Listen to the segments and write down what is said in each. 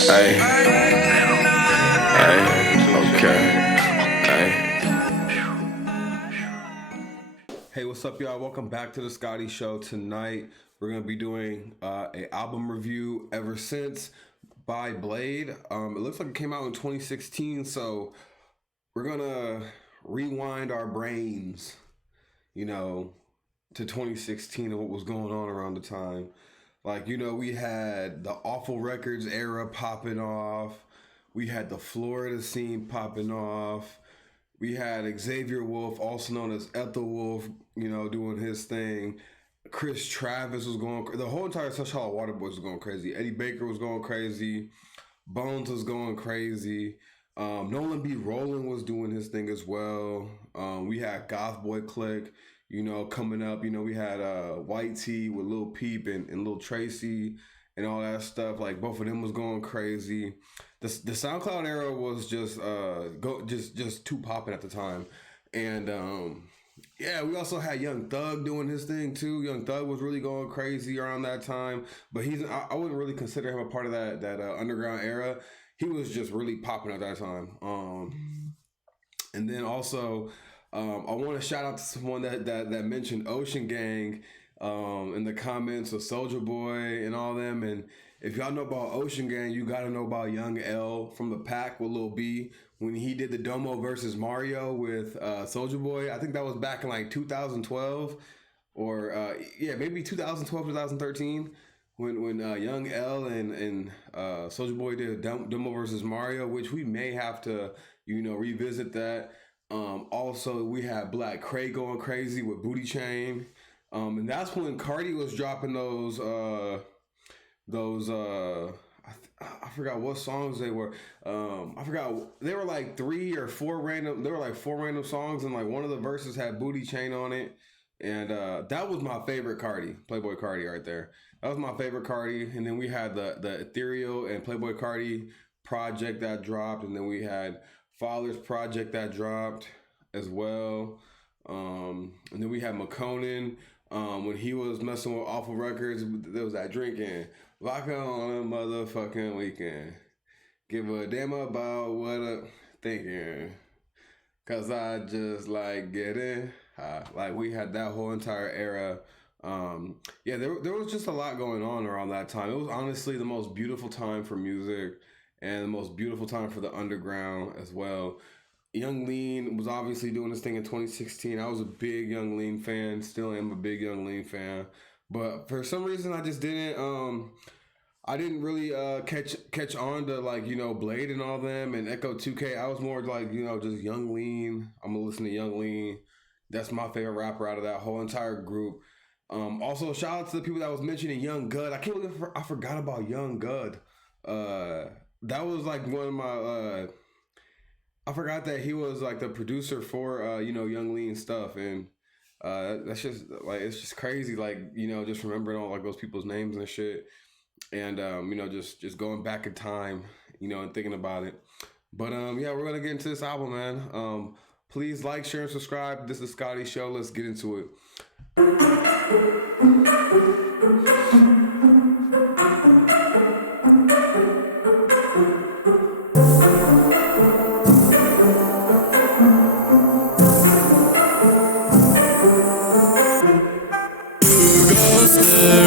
Hey, okay. Hey. Hey, what's up, y'all? Welcome back to the Scotty Show. Tonight, we're gonna be doing a album review, Eversince by Bladee. It looks like it came out in 2016, so we're gonna rewind our brains, to 2016 and what was going on around the time. Like, we had the Awful Records era popping off. We had the Florida scene popping off. We had Xavier Wolf, also known as Ethel Wolf, doing his thing. Chris Travis was going, the whole entire Sunshine Waterboys was going crazy. Eddie Baker was going crazy. Bones was going crazy. Nolan B. Rowland was doing his thing as well. We had Goth Boy Click, coming up. We had White T with Lil Peep and Lil Tracy and all that stuff. Like, both of them was going crazy. The SoundCloud era was just too popping at the time. And we also had Young Thug doing his thing too. Young Thug was really going crazy around that time, but I wouldn't really consider him a part of that underground era. He was just really popping at that time. And then also, I want to shout out to someone that mentioned Ocean Gang in the comments of Soulja Boy and all them. And if y'all know about Ocean Gang, you got to know about Young L from the Pack with Lil B when he did the Domo versus Mario with Soulja Boy. I think that was back in like 2012 or maybe 2012, 2013 when Young L and Soulja Boy did Domo versus Mario, which we may have to revisit that. Also, we had Black Cray going crazy with Booty Chain. And that's when Cardi was dropping those I forgot what songs they were. I forgot, they were like four random songs, and like one of the verses had Booty Chain on it. And that was my favorite Cardi, Playboy Cardi right there. That was my favorite Cardi. And then we had the Ethereal and Playboy Cardi project that dropped, and then we had Father's project that dropped as well. And then we had McConan when he was messing with Awful Records. There was that drinking vodka on a motherfucking weekend. Give a damn about what I'm thinking, cause I just like getting high. Like, we had that whole entire era. There was just a lot going on around that time. It was honestly the most beautiful time for music and the most beautiful time for the underground as well. Young Lean was obviously doing this thing in 2016. I was a big Young Lean fan. Still am a big Young Lean fan. But for some reason, I just didn't. I didn't really catch on to Bladee and all them and Echo 2K. I was more like just Young Lean. I'm gonna listen to Young Lean. That's my favorite rapper out of that whole entire group. Also, shout out to the people that was mentioning Young Gud. I can't believe I forgot about Young Gud. That was like one of my. I forgot that he was like the producer for Young Lean stuff, and that's just like, it's just crazy, just remembering all like those people's names and shit, and just going back in time, and thinking about it. But we're gonna get into this album, man. Please like, share, and subscribe. This is Scotty Show. Let's get into it.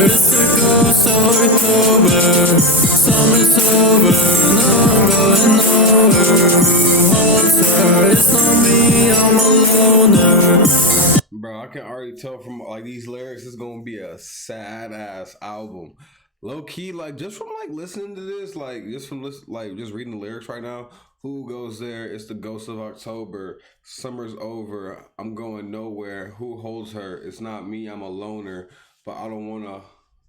It's the ghost of October. Summer's over, now I'm going nowhere. Who holds her? It's not me, I'm a loner. Bro, I can already tell from like these lyrics, it's gonna be a sad ass album. Low key, like just from like listening to this, like just from just reading the lyrics right now. Who goes there? It's the ghost of October. Summer's over. I'm going nowhere. Who holds her? It's not me. I'm a loner. But I don't wanna.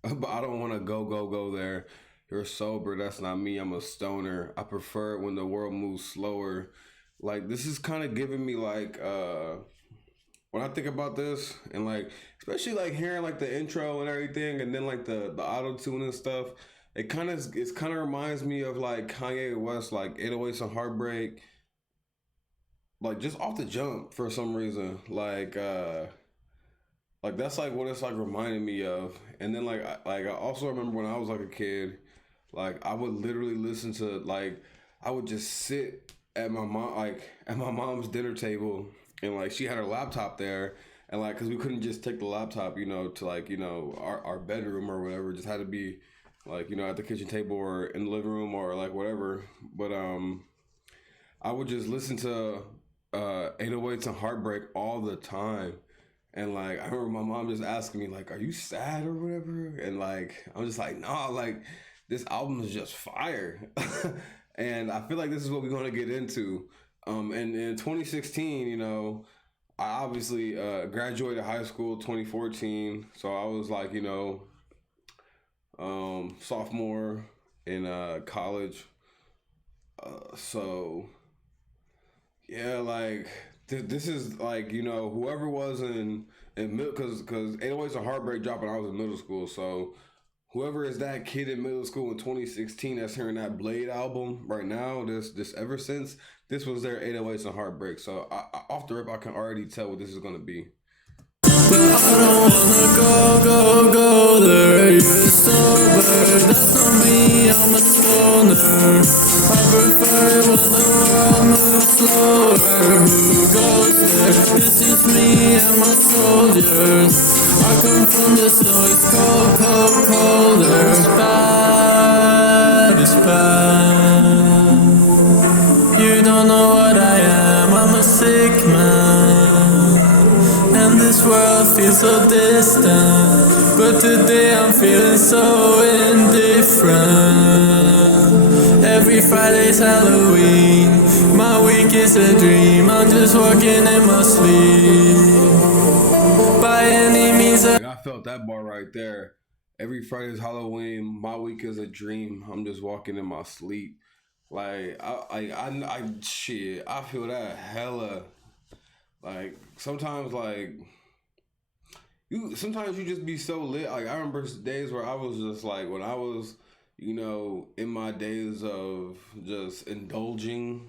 But I don't wanna go there. You're sober. That's not me. I'm a stoner. I prefer it when the world moves slower. Like, this is kind of giving me like when I think about this, and like especially like hearing like the intro and everything, and then like the auto tune and stuff, it kind of reminds me of like Kanye West, like 808s and Heartbreak, like just off the jump for some reason, like that's like what it's like reminding me of. And then like I also remember when I was like a kid, Like I would literally listen to like I would just sit at my mom's dinner table, and like she had her laptop there, and like because we couldn't just take the laptop, to like our bedroom or whatever. It just had to be like at the kitchen table or in the living room or like whatever. But I would just listen to 808s and Heartbreak all the time. And like I remember my mom just asking me like, "Are you sad or whatever?" And like I'm just like, "Nah, like this album is just fire." And I feel like this is what we're gonna get into. And in 2016, I obviously graduated high school 2014, so I was like, sophomore in college. So yeah, like this is like whoever was in middle because 808s and Heartbreak dropped when I was in middle school. So whoever is that kid in middle school in 2016 that's hearing that Bladee album right now, this Eversince, this was their 808s and Heartbreak. So off the rip, I can already tell what this is gonna be. But I don't wanna go there. You're sober, that's not me, I'm a stoner. I prefer it when the world moves slower. Who goes there? It's just me and my soldiers. I come from the snow, it's cold, colder. It's bad. You don't know what I am, I'm a sick man. And this world feels so distant, but today I'm feeling so indifferent. Every Friday's Halloween, my week is a dream, I'm just walking in my sleep. By any means Like, I felt that bar right there. Every Friday's Halloween, my week is a dream. I'm just walking in my sleep. Like shit, I feel that hella. Like sometimes, sometimes you just be so lit. Like I remember days where I was just like when I was, in my days of just indulging,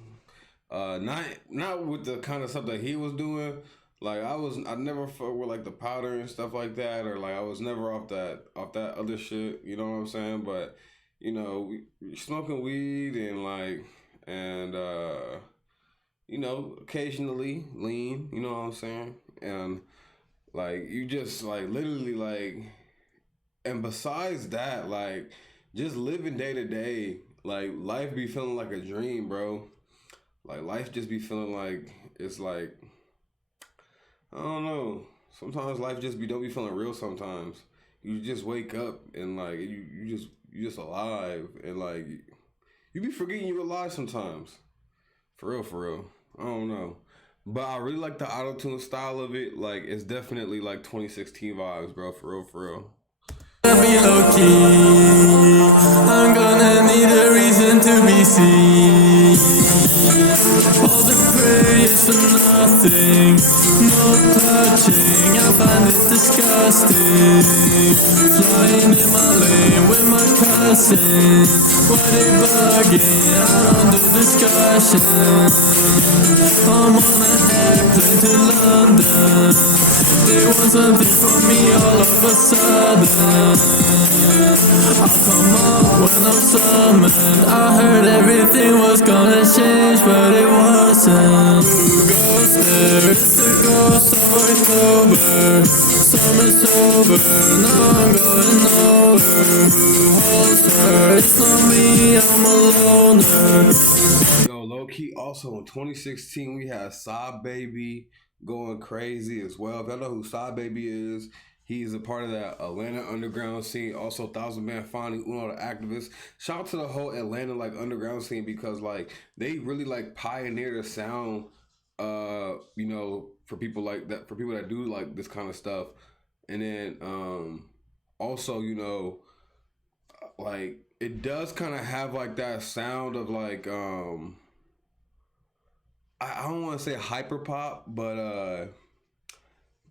not with the kind of stuff that he was doing. Like I never fucked with like the powder and stuff like that, or like I was never off that other shit. You know what I'm saying? But we smoking weed and occasionally lean. You know what I'm saying? And like you just like literally like, and besides that, like just living day to day, like life be feeling like a dream, bro. Like life just be feeling like it's like I don't know. Sometimes life just don't be feeling real. Sometimes you just wake up and like you just alive and like you be forgetting you're alive sometimes. For real, for real. I don't know. But I really like the auto tune style of it. Like it's definitely like 2016 vibes, bro. For real, for real. be low key, I'm gonna need a reason to be seen. All the praise for nothing, no touching, I find it disgusting. Flying in my lane with my cousin, why they bugging, I don't do discussion. I'm on an airplane to London, they want something from me all of a sudden. I come up when I'm summoned, I heard everything was gonna change, but it wasn't. Who goes there? It's the ghost of October. Summer's over, now I'm going nowhere. Who holds her? It's not me, I'm a loner. Yo, low key. Also in 2016, we had Sad Baby going crazy as well. If y'all know who Sad Baby is, he's a part of that Atlanta underground scene. Also, Thousand Man Finding, Uno the Activist. Shout out to the whole Atlanta like underground scene because like they really like pioneered a sound. For people like that, for people that do like this kind of stuff, and then also like it does kind of have like that sound of like I don't want to say hyper pop, but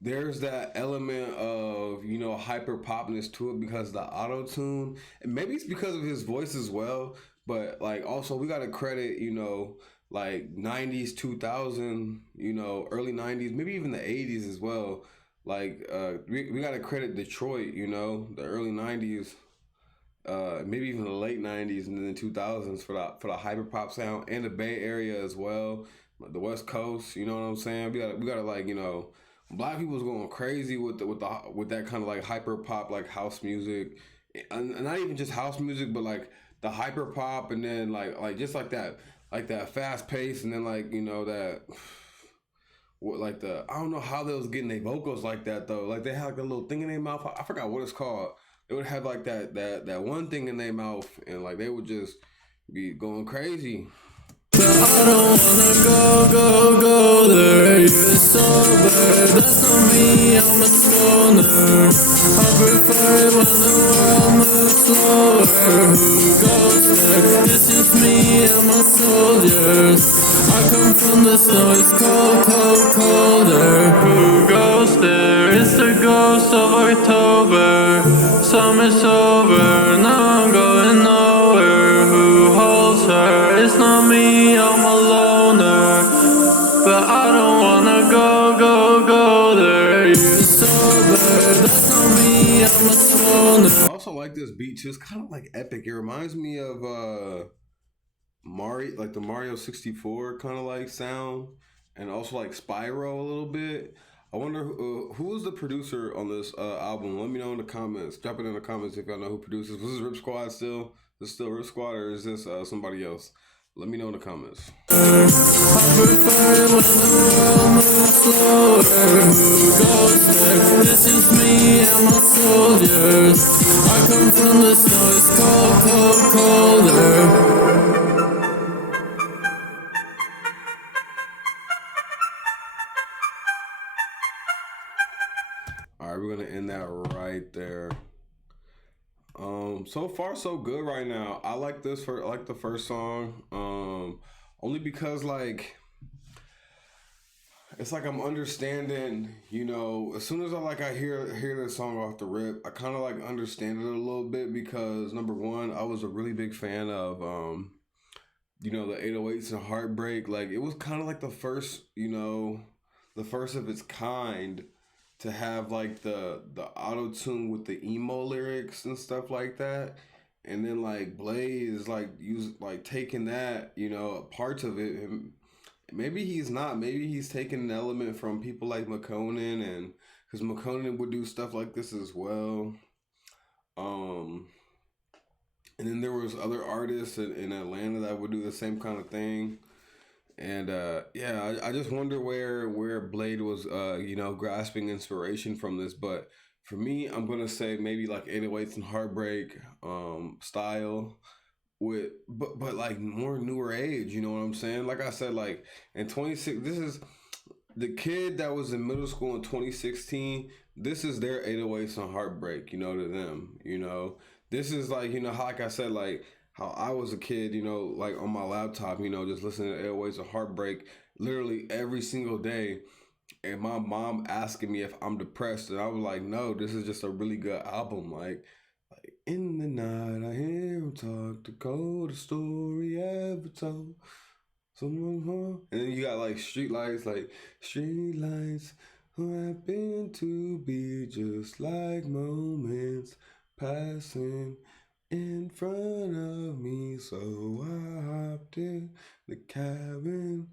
there's that element of hyper popness to it because the auto tune, and maybe it's because of his voice as well. But like also we gotta credit like 90s 2000 early 90s, maybe even the 80s as well. Like we gotta credit Detroit, the early 90s, maybe even the late '90s and then the 2000s for the hyper pop sound and the Bay Area as well, the West Coast. You know what I'm saying? We gotta like black people's going crazy with that kind of like hyper pop like house music, and not even just house music, but like the hyper pop, and then like just like that fast pace, and then like that. Like I don't know how they was getting their vocals like that though. Like they had like a little thing in their mouth. I forgot what it's called. They would have like that one thing in their mouth, and like they would just be going crazy. But I don't wanna go there. You're sober, that's not me, I'm a stoner. I prefer it when the world moves slower. Who goes there? It's just me and my soldiers. I come from the snow, it's colder. Who goes there? It's the ghost of October. Summer's over, now I'm going nowhere. Who holds her? It's not me, I'm a loner. But I don't wanna go there. You're sober, that's not me, I'm a stoner. I also like this beat too. It's kind of like epic. It reminds me of Mario, like the Mario 64 kind of like sound, and also like Spyro a little bit. I wonder who was the producer on this album. Let me know in the comments. Drop it in the comments if y'all know who produces. Was this Rip Squad still? Is this still Rip Squad, or is this somebody else? Let me know in the comments. I prefer it when the world moves slower. Who goes there? It's just me and my soldiers. I come from the snow, it's colder. All right, we're gonna end that right there. So far so good right now. I like I like the first song. Only because like it's like I'm understanding, as soon as I hear the song off the rip, I kind of like understand it a little bit because number one, I was a really big fan of the 808s and Heartbreak. Like it was kind of like the first, the first of its kind to have like the auto tune with the emo lyrics and stuff like that, and then like Bladee is like taking that parts of it, and maybe he's taking an element from people like McConan, and because McConan would do stuff like this as well. And then there was other artists in Atlanta that would do the same kind of thing. And I just wonder where Bladee was grasping inspiration from this. But for me, I'm gonna say maybe like 808s and Heartbreak style but like more newer age, you know what I'm saying? Like I said, like in 26, this is the kid that was in middle school in 2016. This is their 808s and Heartbreak, to them, This is like, how, like I said, like how I was a kid, like on my laptop, just listening to 808s and Heartbreak literally every single day. And my mom asking me if I'm depressed, and I was like, no, this is just a really good album. Like in the night, I hear him talk, the coldest story ever told. Someone, and then you got like street lights, who happen to be just like moments passing in front of me. So I hopped in the cabin.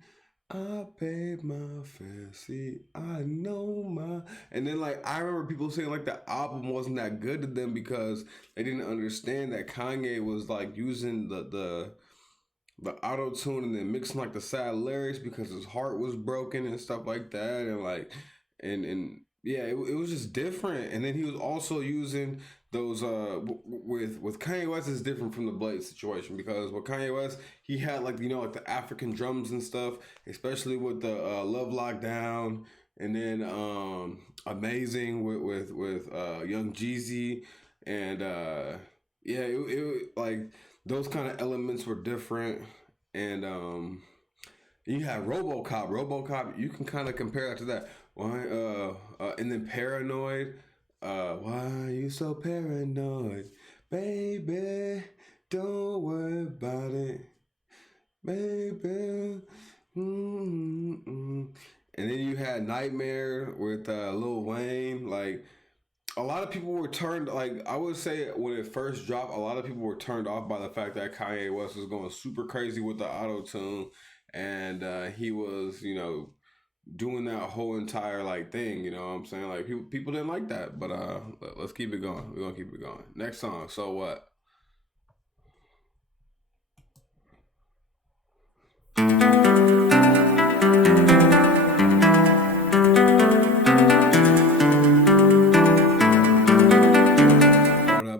I paid my fare. See, I know my. And then, like, I remember people saying, like, the album wasn't that good to them because they didn't understand that Kanye was, like, using the auto tune and then mixing, like, the sad lyrics because his heart was broken and stuff like that. And, like, and yeah, it was just different. And then he was also using those with Kanye West is different from the Bladee situation because with Kanye West he had like like the African drums and stuff, especially with the Love Lockdown, and then Amazing with Young Jeezy, and it like those kind of elements were different, and you had RoboCop you can kind of compare that to that. Why and then Paranoid. Why are you so paranoid? Baby, don't worry about it. Baby. Mm-mm. And then you had Nightmare with Lil Wayne. Like, a lot of people were turned, like I would say when it first dropped, a lot of people were turned off by the fact that Kanye West was going super crazy with the auto tune, and he was, you know, doing that whole entire like thing. You know what I'm saying? Like people didn't like that, but let's keep it going. We're gonna keep it going. Next song. So what?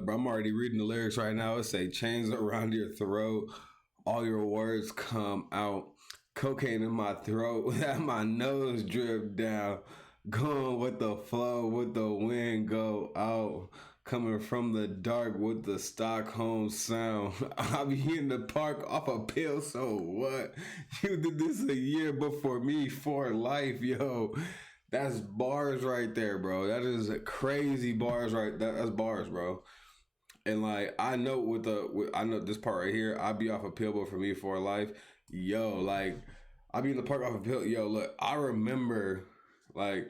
I'm already reading the lyrics right now. It say chains around your throat, all your words come out. Cocaine in my throat, that my nose drip down. Going with the flow, with the wind go out. Coming from the dark with the Stockholm sound. I be in the park off a pill, so what? You did this a year before me, for life, yo. That's bars right there, bro. That is crazy bars right. That's bars, bro. And like I know I know this part right here. I be off a pill, but for me for life, yo, like I be in the park off a pill. Yo, look, I remember like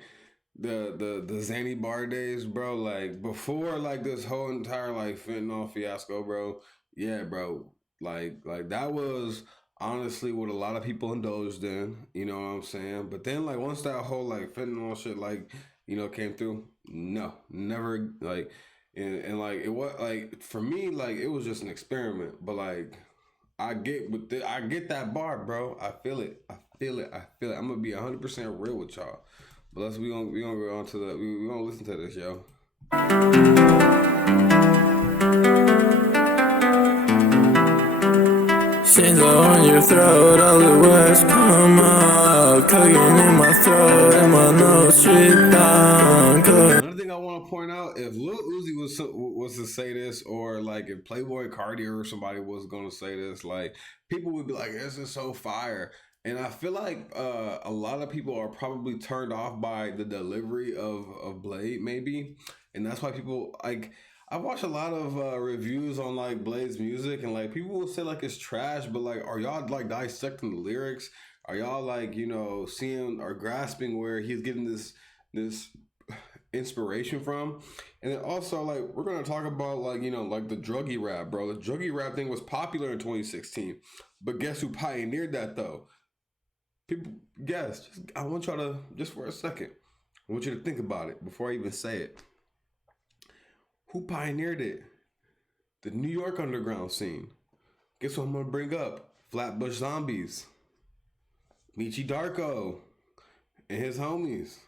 the Zanny bar days, bro. Like before like this whole entire like fentanyl fiasco, bro. Yeah, bro. Like that was honestly what a lot of people indulged in. You know what I'm saying? But then like once that whole like fentanyl shit like came through, no, never like. And like it was like for me like it was just an experiment, but like I get that bar, bro. I feel it. I feel it. I feel it. I'm gonna be 100% real with y'all. But we gonna go on to we gonna listen to this, yo. Chains on your throat, all the words come out. Cooking in my throat, and my nose straight down. Another thing I want to point out: if Lil Uzi was to say this, or like if Playboy Cardi or somebody was going to say this, like people would be like, "This is so fire." And I feel like a lot of people are probably turned off by the delivery of Bladee, maybe, and that's why people like. I watch a lot of reviews on like Blade's music, and like people will say like it's trash, but like, are y'all like dissecting the lyrics? Are y'all like seeing or grasping where he's getting this inspiration from? And then also like we're gonna talk about like like the druggy rap, bro. The druggy rap thing was popular in 2016, but guess who pioneered that though? People guess. I want y'all to just for a second. I want you to think about it before I even say it. Who pioneered it? The New York underground scene. Guess what I'm gonna bring up? Flatbush Zombies, Michi Darko, and his homies.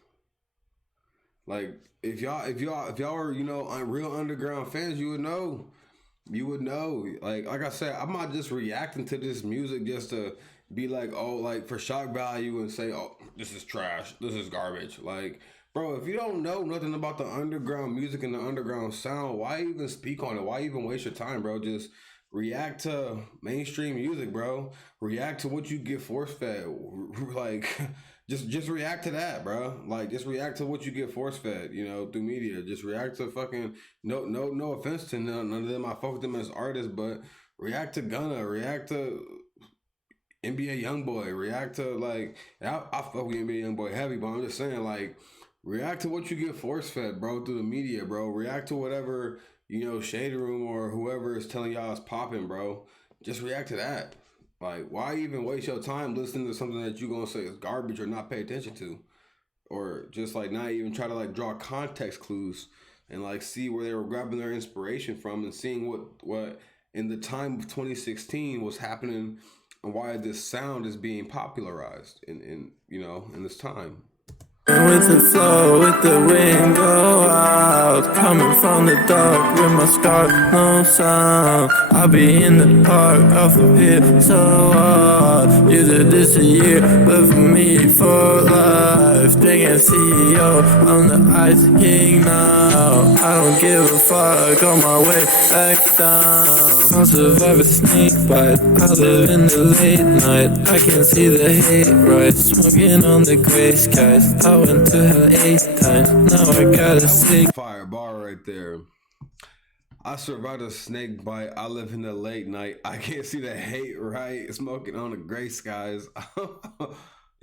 Like if y'all are real underground fans, you would know. You would know. Like I said, I'm not just reacting to this music just to be like, oh, like for shock value and say, oh, this is trash, this is garbage. Like, bro, if you don't know nothing about the underground music and the underground sound, why even speak on it? Why even waste your time, bro? Just react to mainstream music, bro. React to what you get force fed. Like, just react to that, bro. Like, just react to what you get force fed, through media. Just react to fucking no offense to none of them. I fuck with them as artists, but react to Gunna, react to NBA YoungBoy, react to like I fuck with NBA YoungBoy heavy, but I'm just saying like react to what you get force fed, bro, through the media, bro. React to whatever Shade Room or whoever is telling y'all is popping, bro. Just react to that. Like, why even waste your time listening to something that you gonna say is garbage or not pay attention to, or just like not even try to like draw context clues and like see where they were grabbing their inspiration from and seeing what in the time of 2016 was happening and why this sound is being popularized in this time. With the flow, with the wind go out. Coming from the dark with my scar, no sound. I'll be in the park off the pier, so hard. You did this a year, but for me for life. Thinking CEO, I'm the Ice King now. I don't give a fuck, on my way back down. I'll survive a snake bite, I live in the late night. I can see the hate right, smoking on the gray skies. I went to hell 8 times, now I gotta sick. Fire bar right there. I survived a snake bite. I live in the late night. I can't see the hate right. Smoking on the gray skies.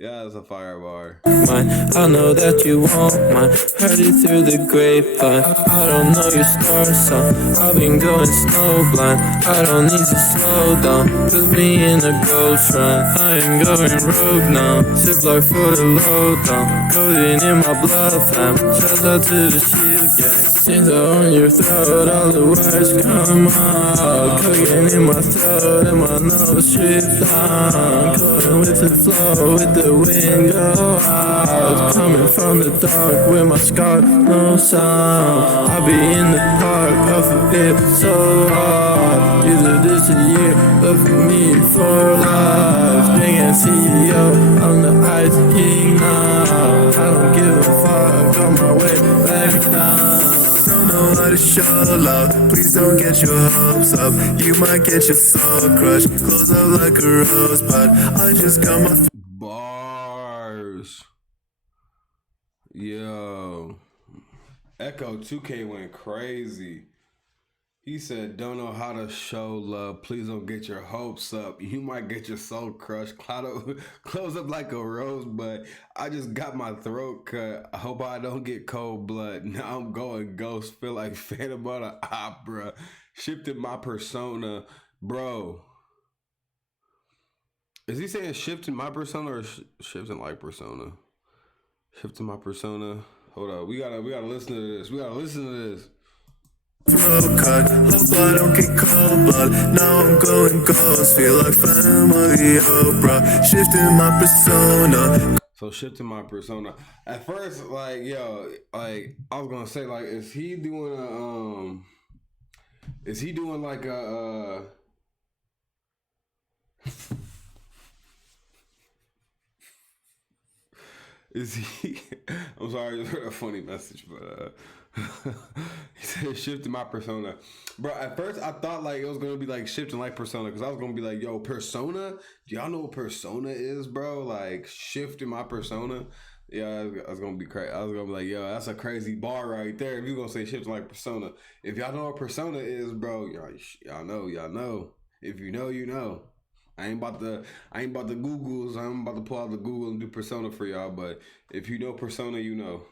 Yeah, it's a fire bar. Mine, I know that you want mine. Heard it through the grapevine. I don't know your star sign. I've been going snowblind. I don't need to slow down. Put me in a gold shrine. I am going rogue now. Ziploc for the lowdown. Codeine in my blood fam. Shout out to the shield gang. Since on your throat, all the words come out. Cooking in my throat and my nose strip down. Coding with the flow, with the wind go out. Coming from the dark with my scar, no sound. I be in the park, off of it so hard. Either this a year, but for me for life. Big and CEO, I'm the ice king now. I don't give a fuck, on my way back down. Don't know how to show love, please don't get your hopes up. You might get your soul crushed, close up like a rosebud. I just got my bars. Yo, Echo 2K went crazy. He said, don't know how to show love. Please don't get your hopes up. You might get your soul crushed. Close up like a rosebud. I just got my throat cut. I hope I don't get cold blood. Now I'm going ghost. Feel like Phantom of the Opera. Shifted my persona. Bro. Is he saying shifting my persona or shifting like persona? Shifting my persona. Hold up. We gotta listen to this. We gotta listen to this. throat cut, hope I don't get cold blood. Now I'm going ghost, feel like Phantom of the Opera. Shifting my persona. So shifting my persona. At first, like, yo, like I was gonna say, like, is he doing like a is he I'm sorry, it's a funny message, but he said shifting my persona. Bro, at first I thought like it was gonna be like shifting like persona, because I was gonna be like, yo, persona? Do y'all know what persona is, bro? Like shifting my persona. Yeah, I was gonna be crazy. I was gonna be like, yo, that's a crazy bar right there. If you gonna say shifting like persona. If y'all know what persona is, bro, y'all know. If you know, you know. I ain't about to Googles. I'm about to pull out the Google and do persona for y'all. But if you know persona, you know.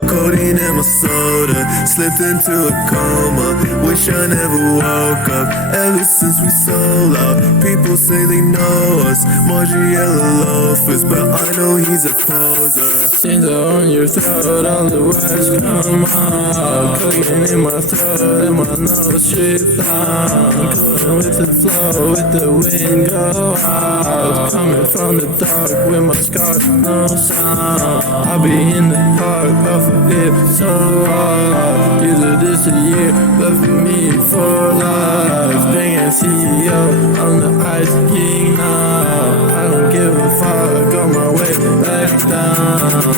Codeine in my soda, slipped into a coma. Wish I never woke up. Ever since we sold out, people say they know us. Margie yellow loafers, but I know he's a poser. Chains on your throat, all the words come out. Cooking in my throat and my nose strip down. Coding with the flow, with the wind go out. Coming from the dark with my scar, no sound. I be in the park, off of it so hard. Either this a year, but for me for life. Big and CEO, I'm the ice king now. I don't give a fuck, on my way back down.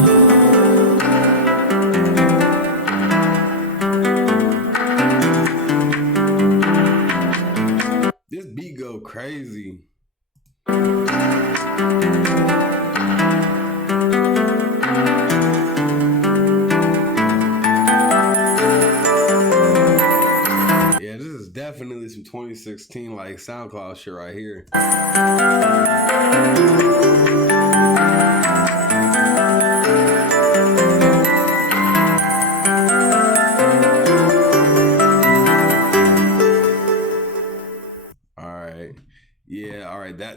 This beat go crazy. Yeah, this is definitely some 2016 like SoundCloud shit right here.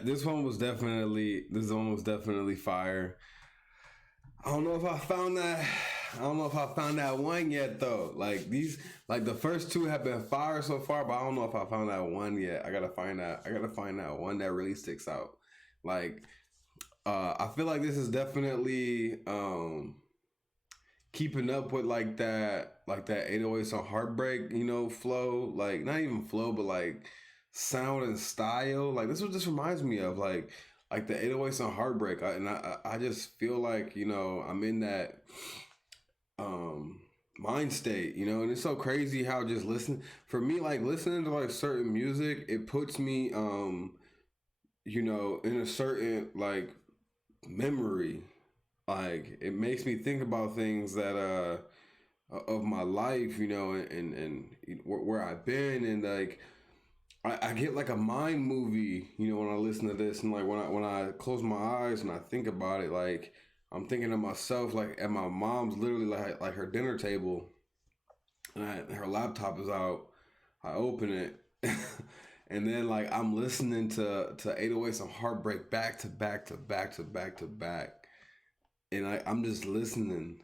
This one was definitely fire. I don't know if I found that one yet though. Like the first two have been fire so far, but I don't know if I found that one yet. I gotta find that one that really sticks out. Like I feel like this is definitely keeping up with like that 808s on Heartbreak, flow. Like not even flow, but like sound and style. Like this is what this reminds me of, like the 808s on Heartbreak. I just feel like, I'm in that mind state, and it's so crazy how just listening to like certain music, it puts me in a certain like memory. Like it makes me think about things that of my life, and where I've been, and like I get like a mind movie, you know, when I listen to this, and like when I close my eyes and I think about it, like I'm thinking to myself, like at my mom's literally like her dinner table, and her laptop is out. I open it, and then like I'm listening to 808s and Heartbreak back to back to back to back to back, and I'm just listening,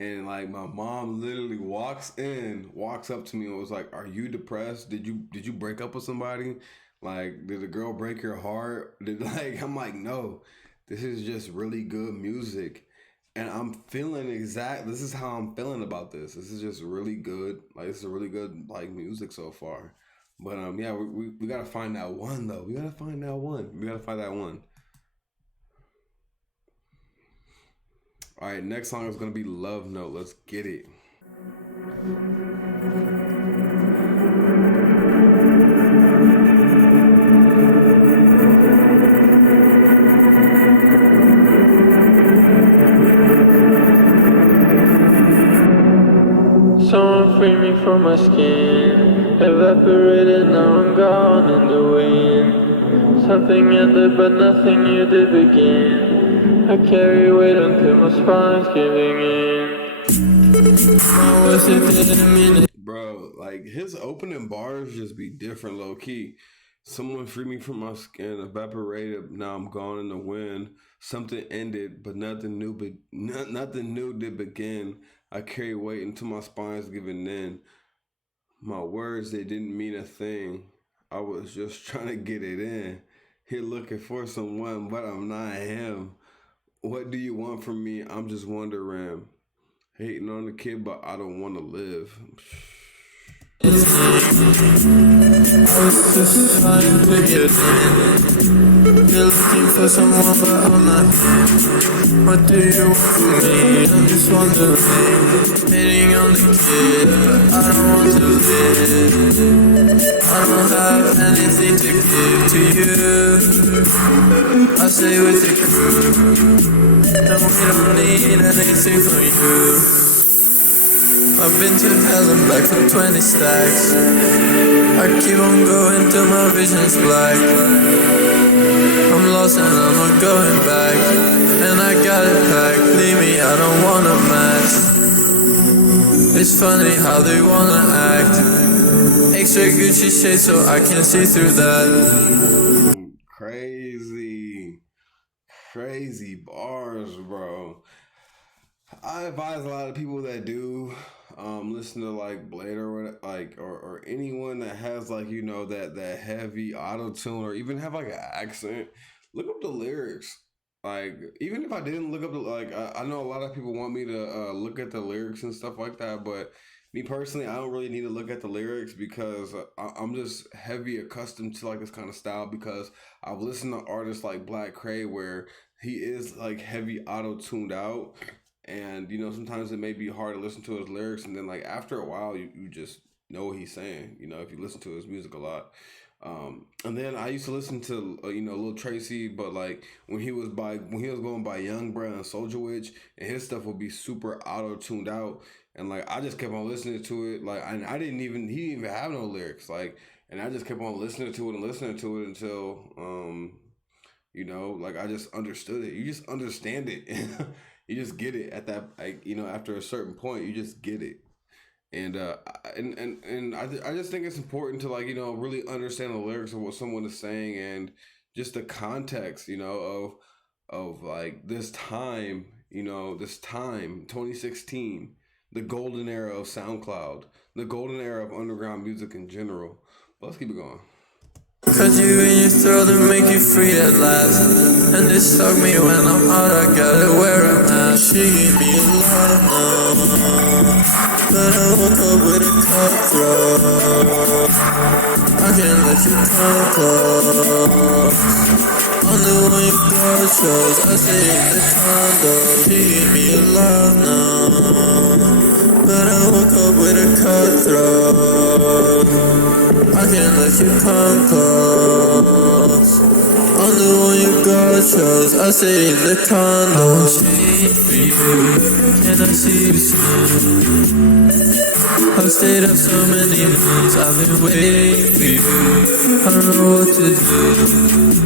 and like my mom literally walks up to me and was like, "Are you depressed? Did you break up with somebody? Like, did a girl break your heart?" Did like I'm like, "No, this is just really good music." And I'm feeling this is how I'm feeling about this. This is just really good. Like, this is really good like music so far. But yeah, we gotta find that one though. We gotta find that one. We gotta find that one. All right, next song is gonna be Lovenote. Let's get it. Someone free me from my skin. Evaporated, now I'm gone in the wind. Something ended, but nothing new did begin. I carry weight until my spine's giving in. I was it didn't mean it. Bro, like his opening bars just be different, low key. Someone free me from my skin, evaporated. Now I'm gone in the wind. Something ended, but nothing new. Nothing new did begin. I carry weight until my spine's giving in. My words, they didn't mean a thing. I was just trying to get it in. Here looking for someone, but I'm not him. What do you want from me? I'm just wondering. Hating on the kid, but I don't want to live. I was just trying to get in. You're looking for someone, but I'm not. What do you want from me? I'm just wondering. Hating on the kid, but I don't want to live. I don't have anything to give to you. I stay with the crew, and we don't need anything from you. I've been to hell and back for 20 stacks. I keep on going till my vision's black. I'm lost and I'm not going back. And I got it packed, leave me, I don't wanna match. It's funny how they wanna act. Extra Gucci shade so I can see through that. Crazy bars, bro. I advise a lot of people that do listen to like Bladee or anyone that has like, you know, that heavy auto tune or even have like an accent. Look up the lyrics. Like, even if I didn't look up the I know a lot of people want me to look at the lyrics and stuff like that, but me personally, I don't really need to look at the lyrics because I'm just heavy accustomed to like this kind of style because I've listened to artists like Black Cray where he is like heavy auto tuned out. And, you know, sometimes it may be hard to listen to his lyrics. And then, like, after a while, you just know what he's saying, you know, if you listen to his music a lot. And then I used to listen to, you know, Lil Tracy, but, like, when he was going by Young Brown and Soulja Witch, and his stuff would be super auto-tuned out. And, like, I just kept on listening to it. Like, he didn't even have no lyrics. Like, and I just kept on listening to it until, you know, like, I just understood it. You just understand it. You just get it at that, like, you know, after a certain point, you just get it. And I just think it's important to, like, you know, really understand the lyrics of what someone is saying and just the context, you know, of like this time, 2016, the golden era of SoundCloud, the golden era of underground music in general. But let's keep it going. Cause you in your throat and make you free at last. And it stuck me when I'm out, I gotta wear a mask. She gave me a lot now, but I woke up with a cutthroat. I can't let you come close. I'm the one you blood shows, I stay in the condo. She gave me a lot now, but I woke up with a cutthroat. I can't let you come close. I'm the one you got chose. I stayed in the condo. I'm waiting for you. Can I see you soon? I've stayed up so many nights. I've been waiting for you. I don't know what to do.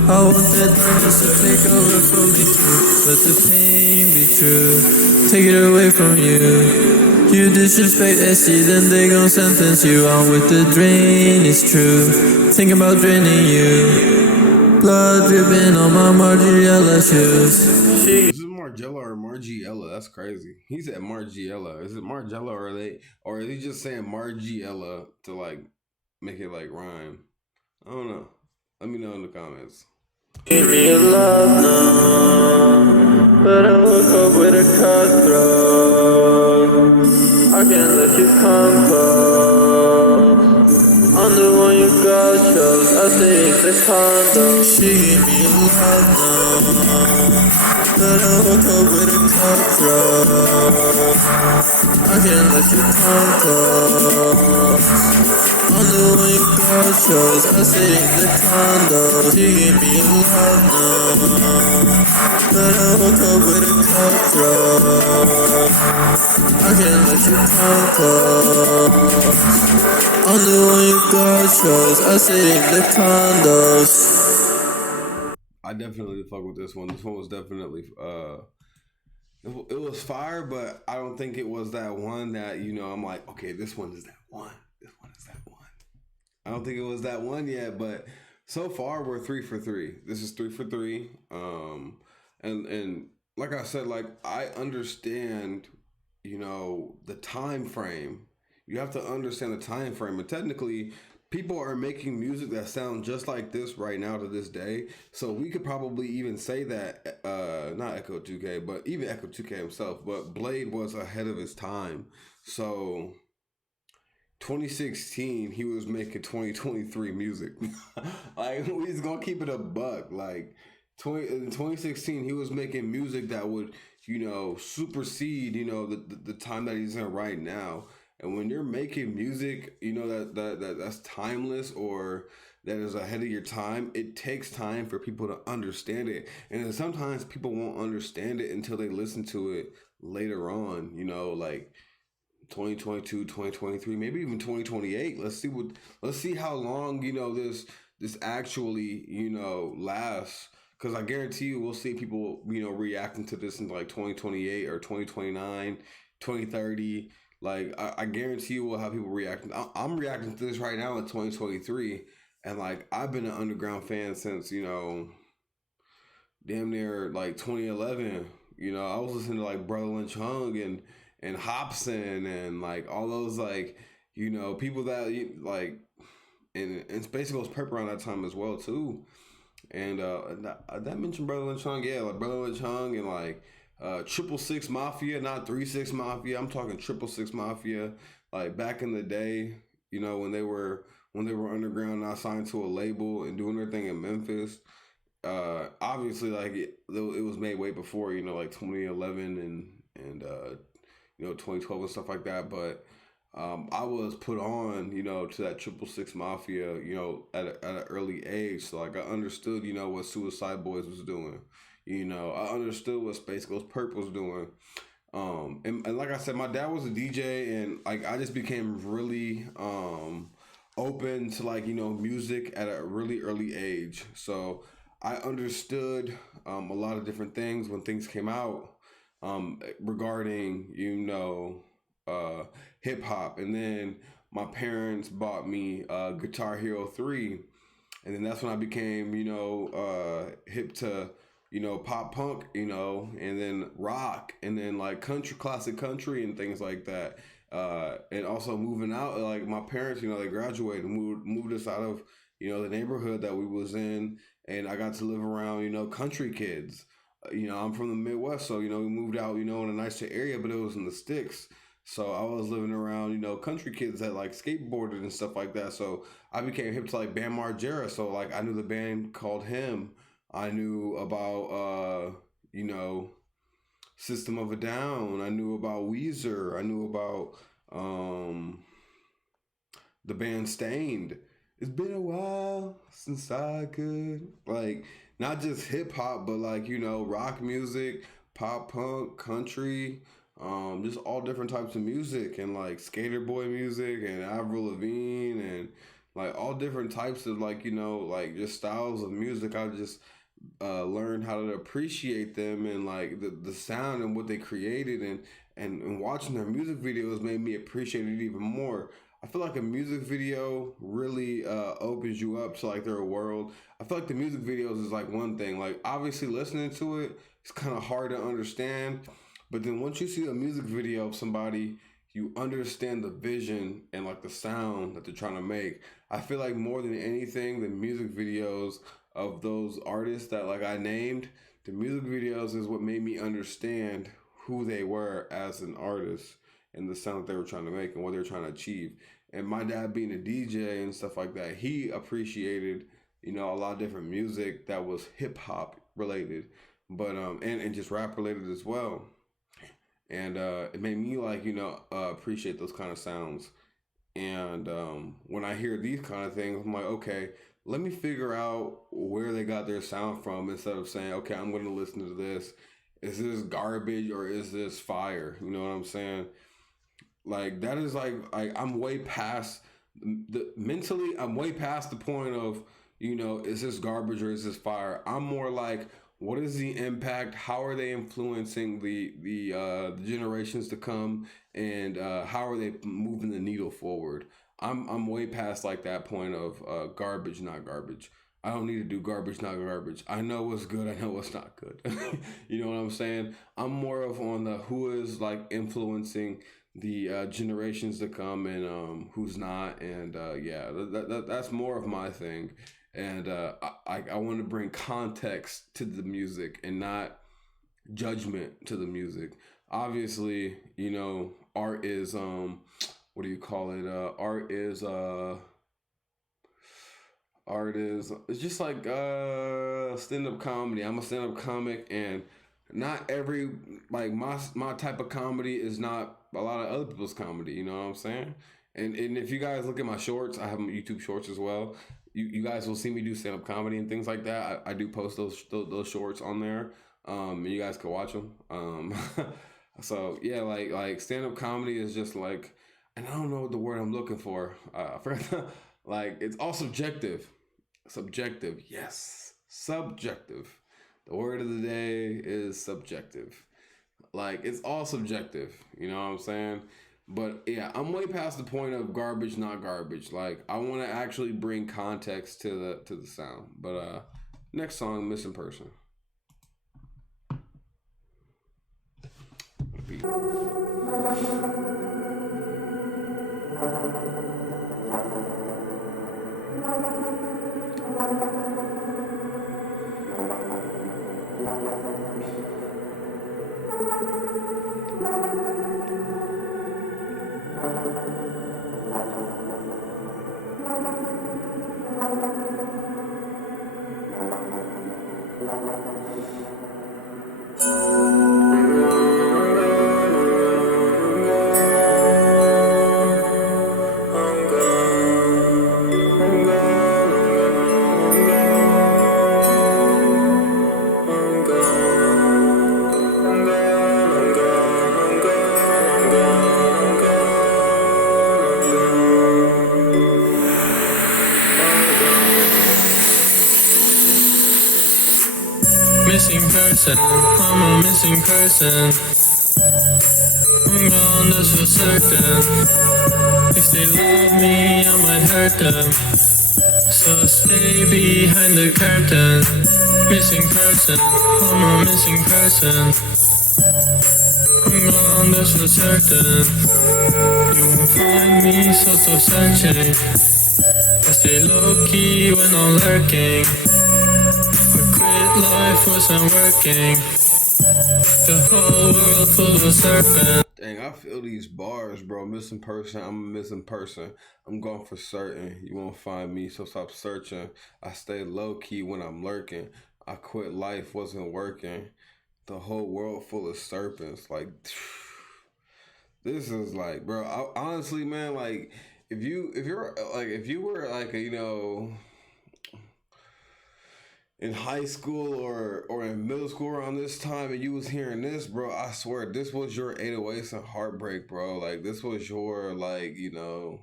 I want that darkness to take over from me too. Let the pain be true. Take it away from you. You disrespect SC, then they gon' sentence you. I'm with the drain, it's true. Thinking about draining you. Blood dripping on my Margiela shoes. Is it Margiela or Margiela? That's crazy. He said Margiela. Is it Margiela or is he just saying Margiela to like make it like rhyme? I don't know. Let me know in the comments. Give me a love now, but I woke up with a cutthroat. I can't let you come close. I'm the one you got chose. I stay in the condo. She gave me a love now, but I woke up with a cutthroat. I can't let you come close. I'm the one you got chose. I stay in the condo. She gave me a love now, but I woke up with a cutthroat. I can't let you come close. I'm the one you got chose. I stay in the condos. I definitely fuck with this one. This one was definitely it was fire, but I don't think it was that one that I'm like, okay, this one is that one. This one is that one. I don't think it was that one yet, but so far we're 3 for 3. This is 3 for 3. And like I said, like I understand, the time frame. You have to understand the time frame, and technically, people are making music that sound just like this right now to this day. So we could probably even say that, not Echo 2K, but even Echo 2K himself, but Bladee was ahead of his time. So 2016, he was making 2023 music. Like, we just gonna keep it a buck. Like, in 2016, he was making music that would, supersede, the time that he's in right now. And when you're making music, that's timeless or that is ahead of your time, it takes time for people to understand it. And then sometimes people won't understand it until they listen to it later on, like 2022, 2023, maybe even 2028. Let's see how long, this actually, lasts. Because I guarantee you we'll see people, reacting to this in like 2028 or 2029, 2030. Like, I guarantee you we'll have people reacting. I'm reacting to this right now in 2023. And, like, I've been an underground fan since, damn near, like, 2011. I was listening to, like, Brother Lynch Hung and Hobson and, like, all those, like, people that, like, and Space Ghost Pepper around that time as well, too. And that mentioned Brother Lynch Hung. Yeah, like, Brother Lynch Hung and, like, 666 Mafia, not 3-6 Mafia. I'm talking 666 Mafia. Like back in the day, when they were underground, not signed to a label and doing their thing in Memphis. Obviously, like it was made way before, like 2011 and 2012 and stuff like that. But I was put on, to that 666 Mafia, at an early age. So like I understood, what Suicide Boys was doing. I understood what Space Ghost Perp was doing. And like I said, my dad was a DJ, and like I just became really open to like music at a really early age. So I understood a lot of different things when things came out regarding hip hop, and then my parents bought me Guitar Hero 3, and then that's when I became hip to pop punk, and then rock, and then like classic country and things like that. And also moving out, like my parents, they graduated, moved us out of, the neighborhood that we was in, and I got to live around, country kids. I'm from the Midwest, so, we moved out, in a nicer area, but it was in the sticks. So I was living around, country kids that like skateboarded and stuff like that. So I became hip to like Bam Margera. So like I knew the band called Him. I knew about System of a Down. I knew about Weezer. I knew about the band Stained. It's been a while since I could like not just hip hop, but like rock music, pop punk, country, just all different types of music and like Skater Boy music and Avril Lavigne and like all different types of like like just styles of music. I just learned how to appreciate them and like the sound and what they created and watching their music videos made me appreciate it even more. I feel like a music video really opens you up to like their world. I feel like the music videos is like one thing. Like obviously listening to it, it's kind of hard to understand. But then once you see a music video of somebody, you understand the vision and like the sound that they're trying to make. I feel like more than anything, the music videos of those artists that like I named, the music videos is what made me understand who they were as an artist and the sound that they were trying to make and what they were trying to achieve. And my dad being a DJ and stuff like that, he appreciated, a lot of different music that was hip hop related, but and just rap related as well. And it made me like, appreciate those kind of sounds. And when I hear these kind of things, I'm like, okay, let me figure out where they got their sound from instead of saying, okay, I'm going to listen to this. Is this garbage or is this fire? You know what I'm saying? Like that is like I'm way past the mentally. I'm way past the point of is this garbage or is this fire? I'm more like what is the impact? How are they influencing the generations to come? And how are they moving the needle forward? I'm way past like that point of garbage, not garbage. I don't need to do garbage, not garbage. I know what's good. I know what's not good. You know what I'm saying? I'm more of on the who is like influencing the generations to come and who's not. And yeah, that's more of my thing. And I want to bring context to the music and not judgment to the music. Obviously, art is what do you call it? Art is it's just like stand up comedy. I'm a stand up comic, and not every like my type of comedy is not a lot of other people's comedy. You know what I'm saying? And if you guys look at my shorts, I have my YouTube shorts as well. You guys will see me do stand up comedy and things like that. I do post those shorts on there. And you guys can watch them. So yeah, like stand up comedy is just like, and I don't know what the word I'm looking for. I forgot. Like it's all subjective. Subjective, yes, subjective. The word of the day is subjective. Like it's all subjective. You know what I'm saying? But yeah, I'm way past the point of garbage, not garbage. Like I want to actually bring context to the sound. But next song, Missing Person. Missing person, I'm a missing person. I'm gone, that's for certain. If they love me, I might hurt them. So stay behind the curtain. Missing person, I'm a missing person. I'm gone, that's for certain. You won't find me, so stop searching. I stay low-key when I'm lurking. Life wasn't working. The whole world full of serpents. Dang, I feel these bars, bro. Missing person, I'm a missing person. I'm gone for certain. You won't find me, so stop searching. I stay low key when I'm lurking. I quit life, wasn't working. The whole world full of serpents. Like, this is like, bro. Honestly, man, like, if you were like a, in high school or in middle school around this time and you was hearing this, bro, I swear this was your 808s and heartbreak, bro. Like, this was your, like, and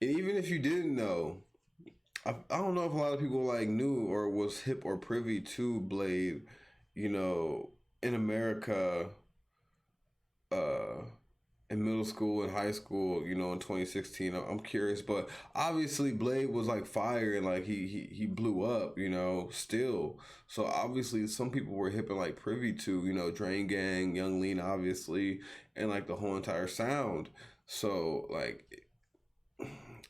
even if you didn't know, I don't know if a lot of people like knew or was hip or privy to Bladee, in America, in middle school and high school, in 2016. I'm curious, but obviously Bladee was like fire and like he blew up, still. So obviously some people were hip and like privy to, Drain Gang, Young Lean, obviously, and like the whole entire sound. So like,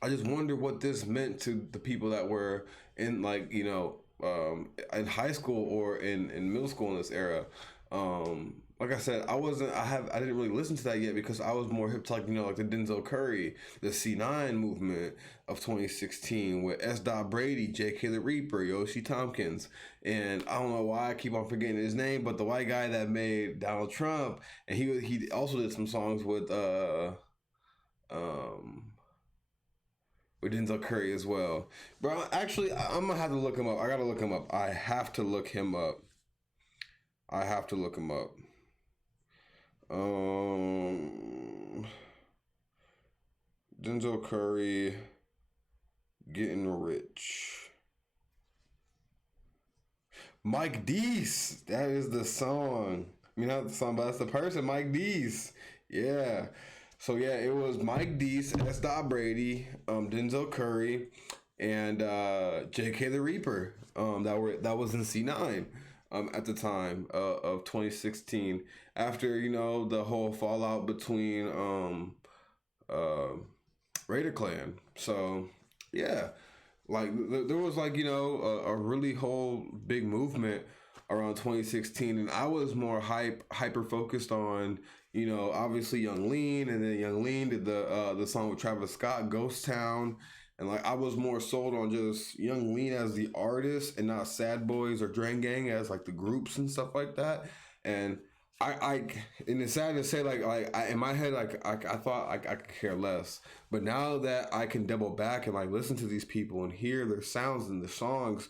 I just wonder what this meant to the people that were in like, in high school or in middle school in this era. Like I said, I didn't really listen to that yet because I was more hip to like, like the Denzel Curry, the C9 movement of 2016 with S. Bladee, J.K. the Reaper, Yoshi Tompkins, and I don't know why I keep on forgetting his name, but the white guy that made Donald Trump, and he also did some songs with Denzel Curry as well. Bro, actually, I'm gonna have to look him up. I gotta look him up. I have to look him up. Denzel Curry getting rich. Mike Deese. That is the song. I mean, not the song, but that's the person. Mike Deese. Yeah. So yeah, it was Mike Deese, S. Bladee, Denzel Curry, and J.K. the Reaper. That was in C9 at the time of 2016. After the whole fallout between Raider Clan. So yeah, like there was like a really whole big movement around 2016, and I was more hyper focused on obviously Young Lean, and then Young Lean did the song with Travis Scott, Ghost Town, and like I was more sold on just Young Lean as the artist and not Sadboys or Drain Gang as like the groups and stuff like that. And and it's sad to say like in my head I thought I could care less, but now that I can double back and like listen to these people and hear their sounds and the songs,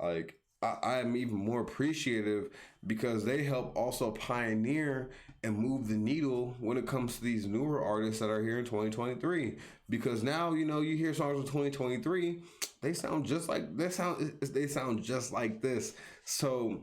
like I am even more appreciative because they help also pioneer and move the needle when it comes to these newer artists that are here in 2023. Because now you hear songs of 2023, they sound just like they sound just like this. So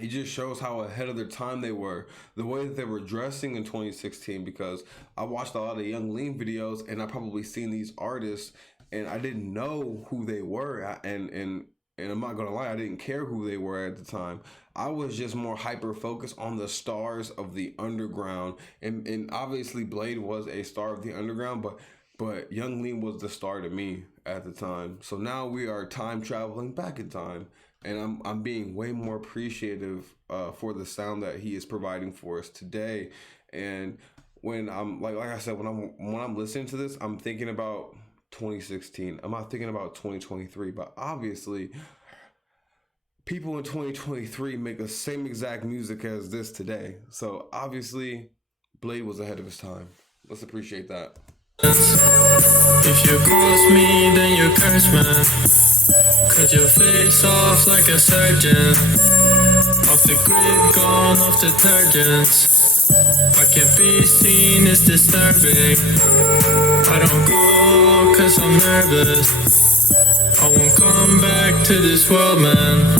it just shows how ahead of their time they were. The way that they were dressing in 2016, because I watched a lot of Young Lean videos and I probably seen these artists and I didn't know who they were, and I'm not gonna lie, I didn't care who they were at the time. I was just more hyper focused on the stars of the underground, and obviously Bladee was a star of the underground, but Young Lean was the star to me at the time. So now we are time traveling back in time, and I'm being way more appreciative for the sound that he is providing for us today. And when I'm like I said, when I'm listening to this, I'm thinking about 2016. I'm not thinking about 2023, but obviously people in 2023 make the same exact music as this today. So obviously Bladee was ahead of his time. Let's appreciate that. If you cross me, then you curse, man. Cut your face off like a surgeon. Off the grid, gone off detergents. I can't be seen, it's disturbing. I don't go cause I'm nervous. I won't come back to this world, man.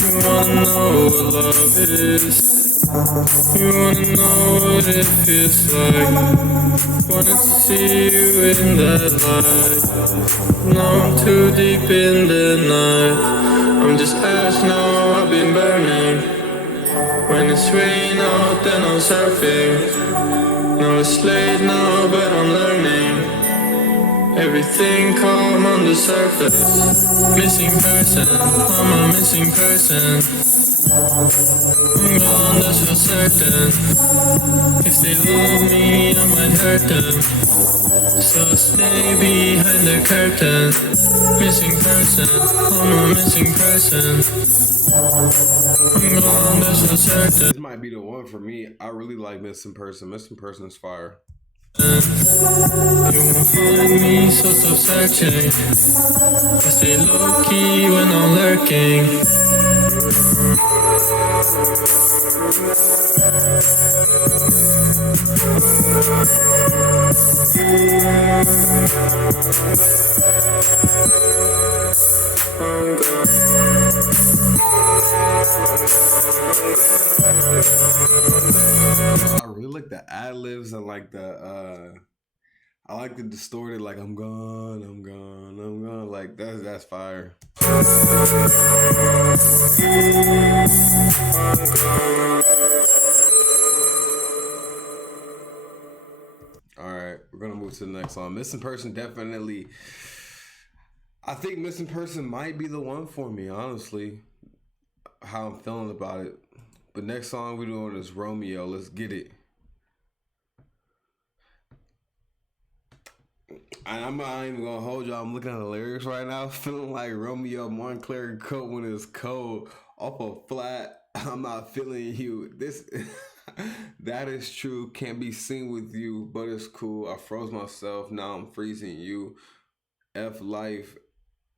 You wanna know what love is. You wanna know what it feels like. Wanted to see you in that light. Now I'm too deep in the night. I'm just ash now, I've been burning. When it's rain out, then I'm surfing. No, it's late now, but I'm learning. Everything calm on the surface. Missing person, I'm a missing person. I'm gone, that's for certain. If they love me, I might hurt them. So stay behind the curtain. Missing person, I'm a missing person. I'm gone, there's no certain. This might be the one for me. I really like Missing Person. Missing Person is fire. You won't find me, so stop searching. I stay low key when I'm lurking. I really like the ad libs and like the I like the distorted, like I'm gone, I'm gone, I'm gone. Like that's fire. All right, we're gonna move to the next song. Missing Person definitely. I think Missing Person might be the one for me, honestly. How I'm feeling about it. But next song we're doing is Romeo. Let's get it. And I'm not even gonna hold y'all. I'm looking at the lyrics right now, feeling like Romeo Montclair coat when it's cold off a flat. I'm not feeling you. This that is true. Can't be seen with you, but it's cool. I froze myself. Now I'm freezing you. F life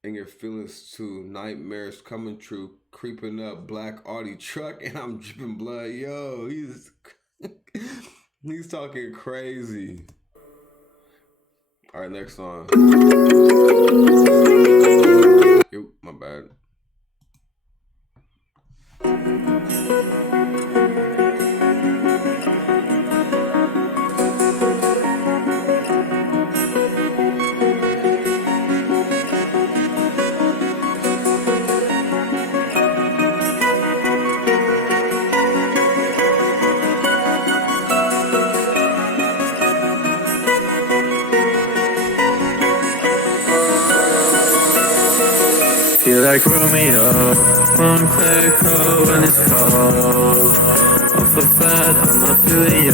and your feelings too. Nightmares coming true. Creeping up black Audi truck and I'm dripping blood. Yo, he's talking crazy. All right, next song. Yo, my bad. Feel like Romeo, on clear cold when it's cold. Off a flat, I'm not feeling you.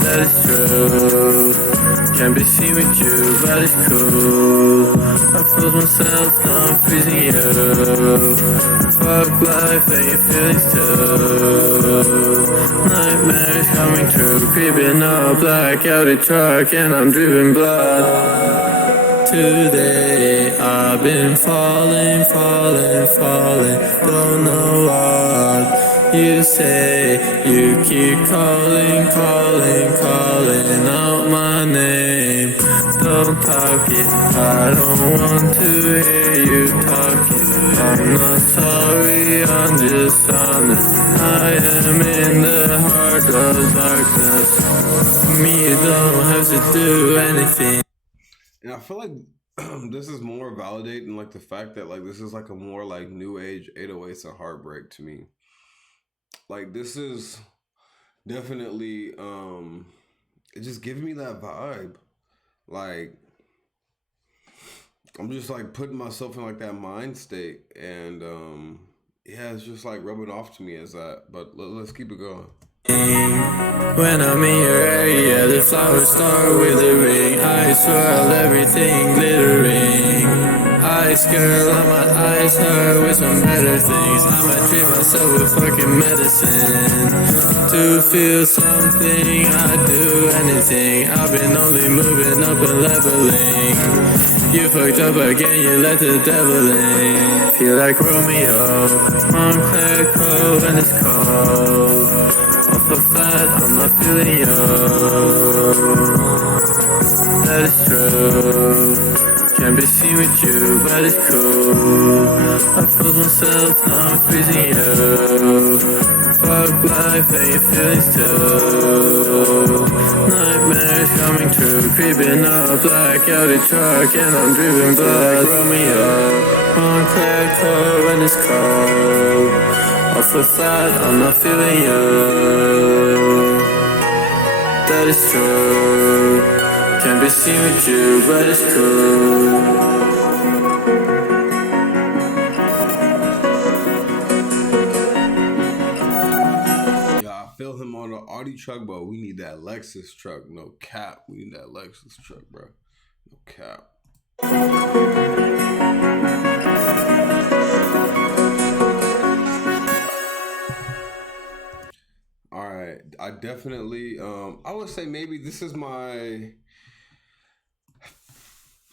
That is true. Can't be seen with you, but it's cool. I froze myself, now I'm freezing you. Fuck life and your feelings too. Nightmares coming true, creeping up black out a truck and I'm dripping blood. Today I've been falling, don't know what you say. You keep calling out my name. Don't talk it, I don't want to hear you talking. I'm not sorry, I'm just honest. I am in the heart of darkness. Me, you don't have to do anything. And I feel like this is more validating, like the fact that like this is like a more like new age 808s and heartbreak to me. Like this is definitely it just gives me that vibe. Like I'm just like putting myself in like that mind state, and yeah, it's just like rubbing off to me as that. But let's keep it going. When I'm in your area, the flowers start withering. I swirl everything glittering. Ice girl, I might ice her with some better things. I might treat myself with fucking medicine. To feel something, I do anything. I've been only moving up and leveling. You fucked up again, you let the devil in. Feel like Romeo, Montclair cold when it's cold. Off the flat, I'm not feeling you. That is true. Can't be seen with you, but it's cool. I froze myself, now I'm freezing you. Fuck life and your feelings too. Nightmares coming true, creeping up black out a truck and I'm dripping blood. Romeo, Montclair cold when it's cold. Off the flat, I'm not feeling you. That is true. Can't be seen with you, but it's cool. Yeah, I feel him on the Audi truck, but we need that Lexus truck. No cap. We need that Lexus truck, bro. No cap. I definitely I would say maybe this is my.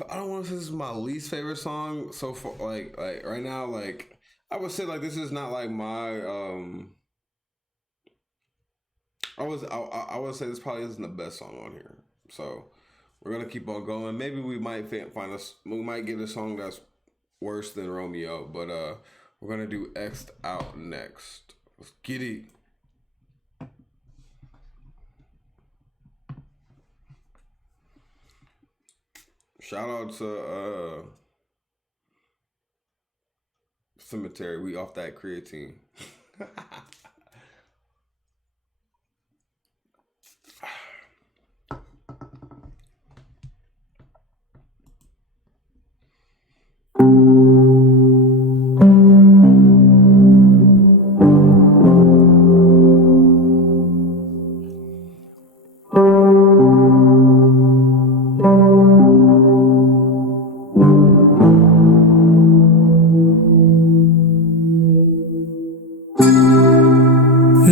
I don't want to say this is my least favorite song so far. Like right now, like I would say like this is not like my. I would say this probably isn't the best song on here. So we're gonna keep on going. Maybe we might find us. We might get a song that's worse than Romeo, but we're gonna do X'd Out next. Let's get it. Shout out to Cemetery. We off that creatine.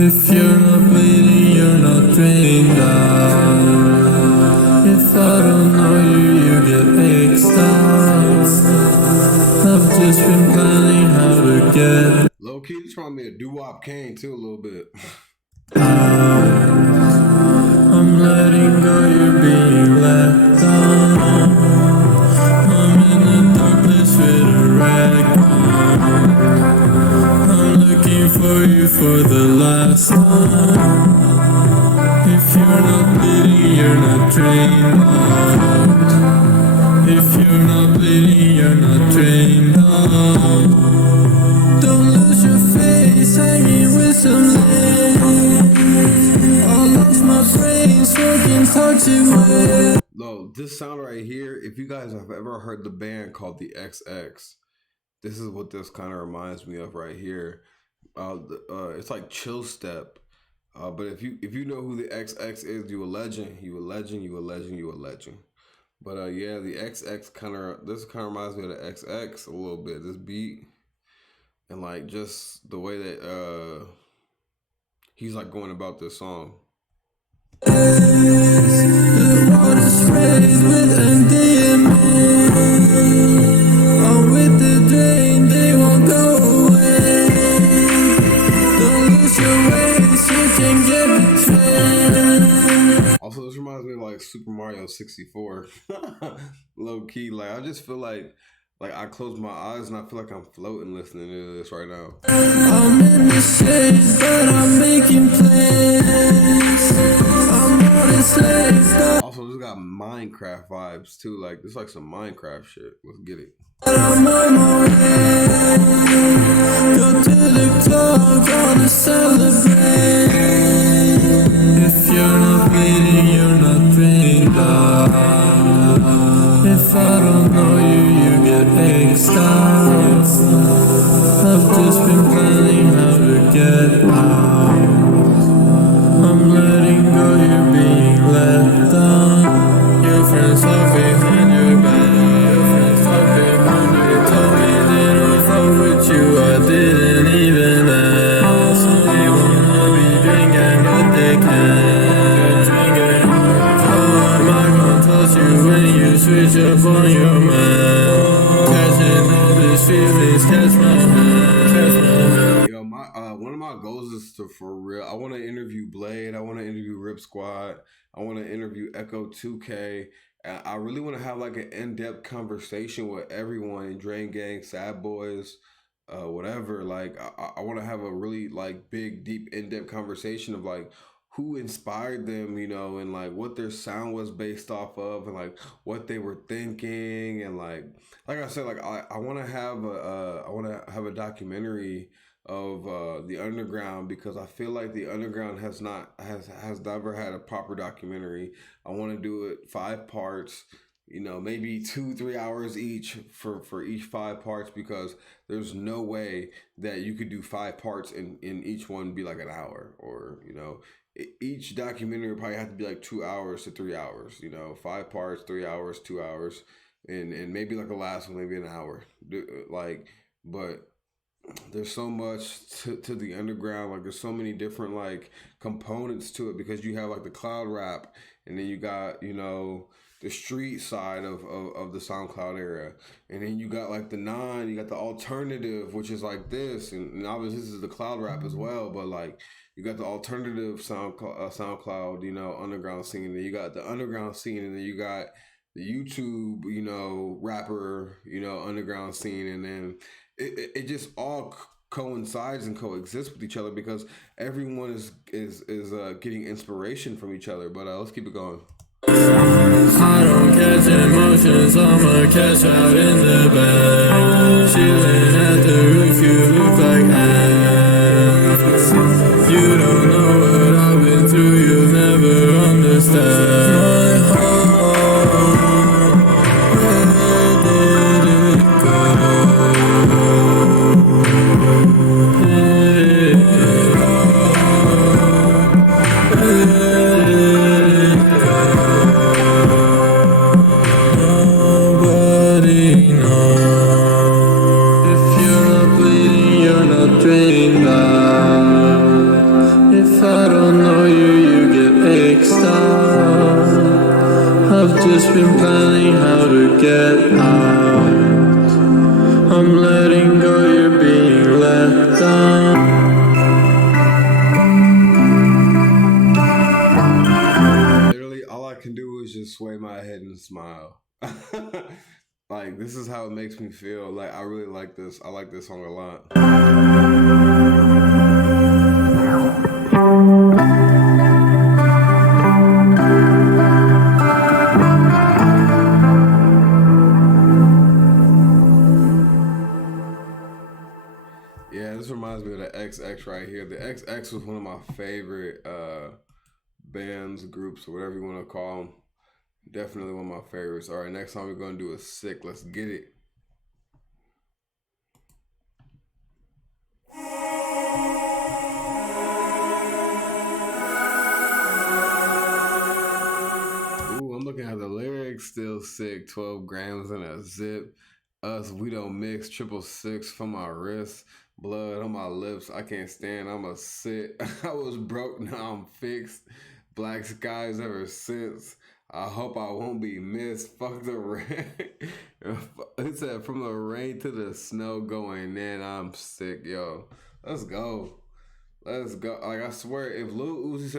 If you're not bleeding, you're not drained out. If I don't know you, you get X'd out. I've just been planning how to get Low key, this remind me of Doo-Wop Kane too a little bit. I'm letting go, you're being let down. I'm in a dark place with a rag. I'm looking for you for the last time. If you're not bleeding, you're not drained out. If you're not bleeding, you're not drained out. Don't lose your face hanging with some legs. I lost my brain smoking toxic waste. No, this sound right here, if you guys have ever heard the band called the XX, this is what this kind of reminds me of right here. It's like chill step. But if you know who the XX is, you a legend. You a legend. You a legend. You a legend. But yeah, the XX kind of reminds me of the XX a little bit. This beat and like just the way that he's like going about this song. The water sprays with MDMA. I'm with the drain, they won't go away. Don't lose your ways, you can get betrayed. Also, this reminds me of like Super Mario 64. Low key, like I just feel like I close my eyes and I feel like I'm floating listening to this right now. I'm in the shades, but I'm making plans. I'm on a slave, but Also, this got Minecraft vibes too. Like this, like some Minecraft shit. Let's get it. I'm on my way. Go to the club, gonna celebrate. If you're not bleeding, you're not drained out. If I don't know you, you get X'd out. I've just been planning how to get out. I'm letting go, you're being let down. Your friends talk behind your back. Your friends talk behind you. Told me they don't fuck with you, I didn't even ask. They wanna be drinking, but they can't. Drinking. How am I gonna trust you when you switch up on your man? Catching all these feelings, catch my hand, catch my hand. Yo, one of my goals is to for real. I want to interview Bladee. I want to interview Rip Squad. I want to interview Echo 2K. I really want to have like an in-depth conversation with everyone, Drain Gang, Sadboys, whatever. Like I want to have a really like big, deep, in-depth conversation of like who inspired them, you know, and like what their sound was based off of, and like what they were thinking, and like I said, like I want to have a documentary of the underground, because I feel like the underground has never had a proper documentary. I want to do it 5 parts, you know, maybe 2-3 hours each for each 5 parts, because there's no way that you could do 5 parts and in each one be like an hour, or you know, each documentary would probably have to be like 2 hours to 3 hours, you know, 5 parts, 3 hours, 2 hours, and maybe like the last one maybe an hour, like, but there's so much to the underground. Like there's so many different like components to it because you have like the cloud rap, and then you got the street side of the SoundCloud era, and then you got like the you got the alternative, which is like this, and obviously this is the cloud rap as well, but like you got the alternative SoundCloud, underground scene, and then you got the underground scene, and then you got the YouTube, rapper, underground scene, and then it just all coincides and coexists with each other because everyone is getting inspiration from each other. But let's keep it going. I don't catch emotions, I'ma catch out in the bag. Chillin' at the roof, you look like ants. You don't know what I've been through, you'll never understand. My heart, where did it go? Nobody knows. If you're not bleeding, you're not drained out. If I don't know you, you get exed out. I've just been planning how to get out. I'm letting go, you're being let down. Literally, all I can do is just sway my head and smile. Like, this is how it makes me feel. Like, I really like this. I like this song a lot. Yeah, this reminds me of the XX right here. The XX was one of my favorite bands, groups, or whatever you want to call them. Definitely one of my favorites. All right, next song we're going to do is Sick. Let's get it. Ooh, I'm looking at the lyrics. Still sick. 12 grams in a zip. Us, we don't mix. 666 for my wrist. Blood on my lips. I can't stand. I'm a sit. I was broke. Now I'm fixed. Black skies ever since. I hope I won't be missed. Fuck the rain. It said from the rain to the snow going in. I'm sick, yo. Let's go. Let's go. Like, I swear, if Lil Uzi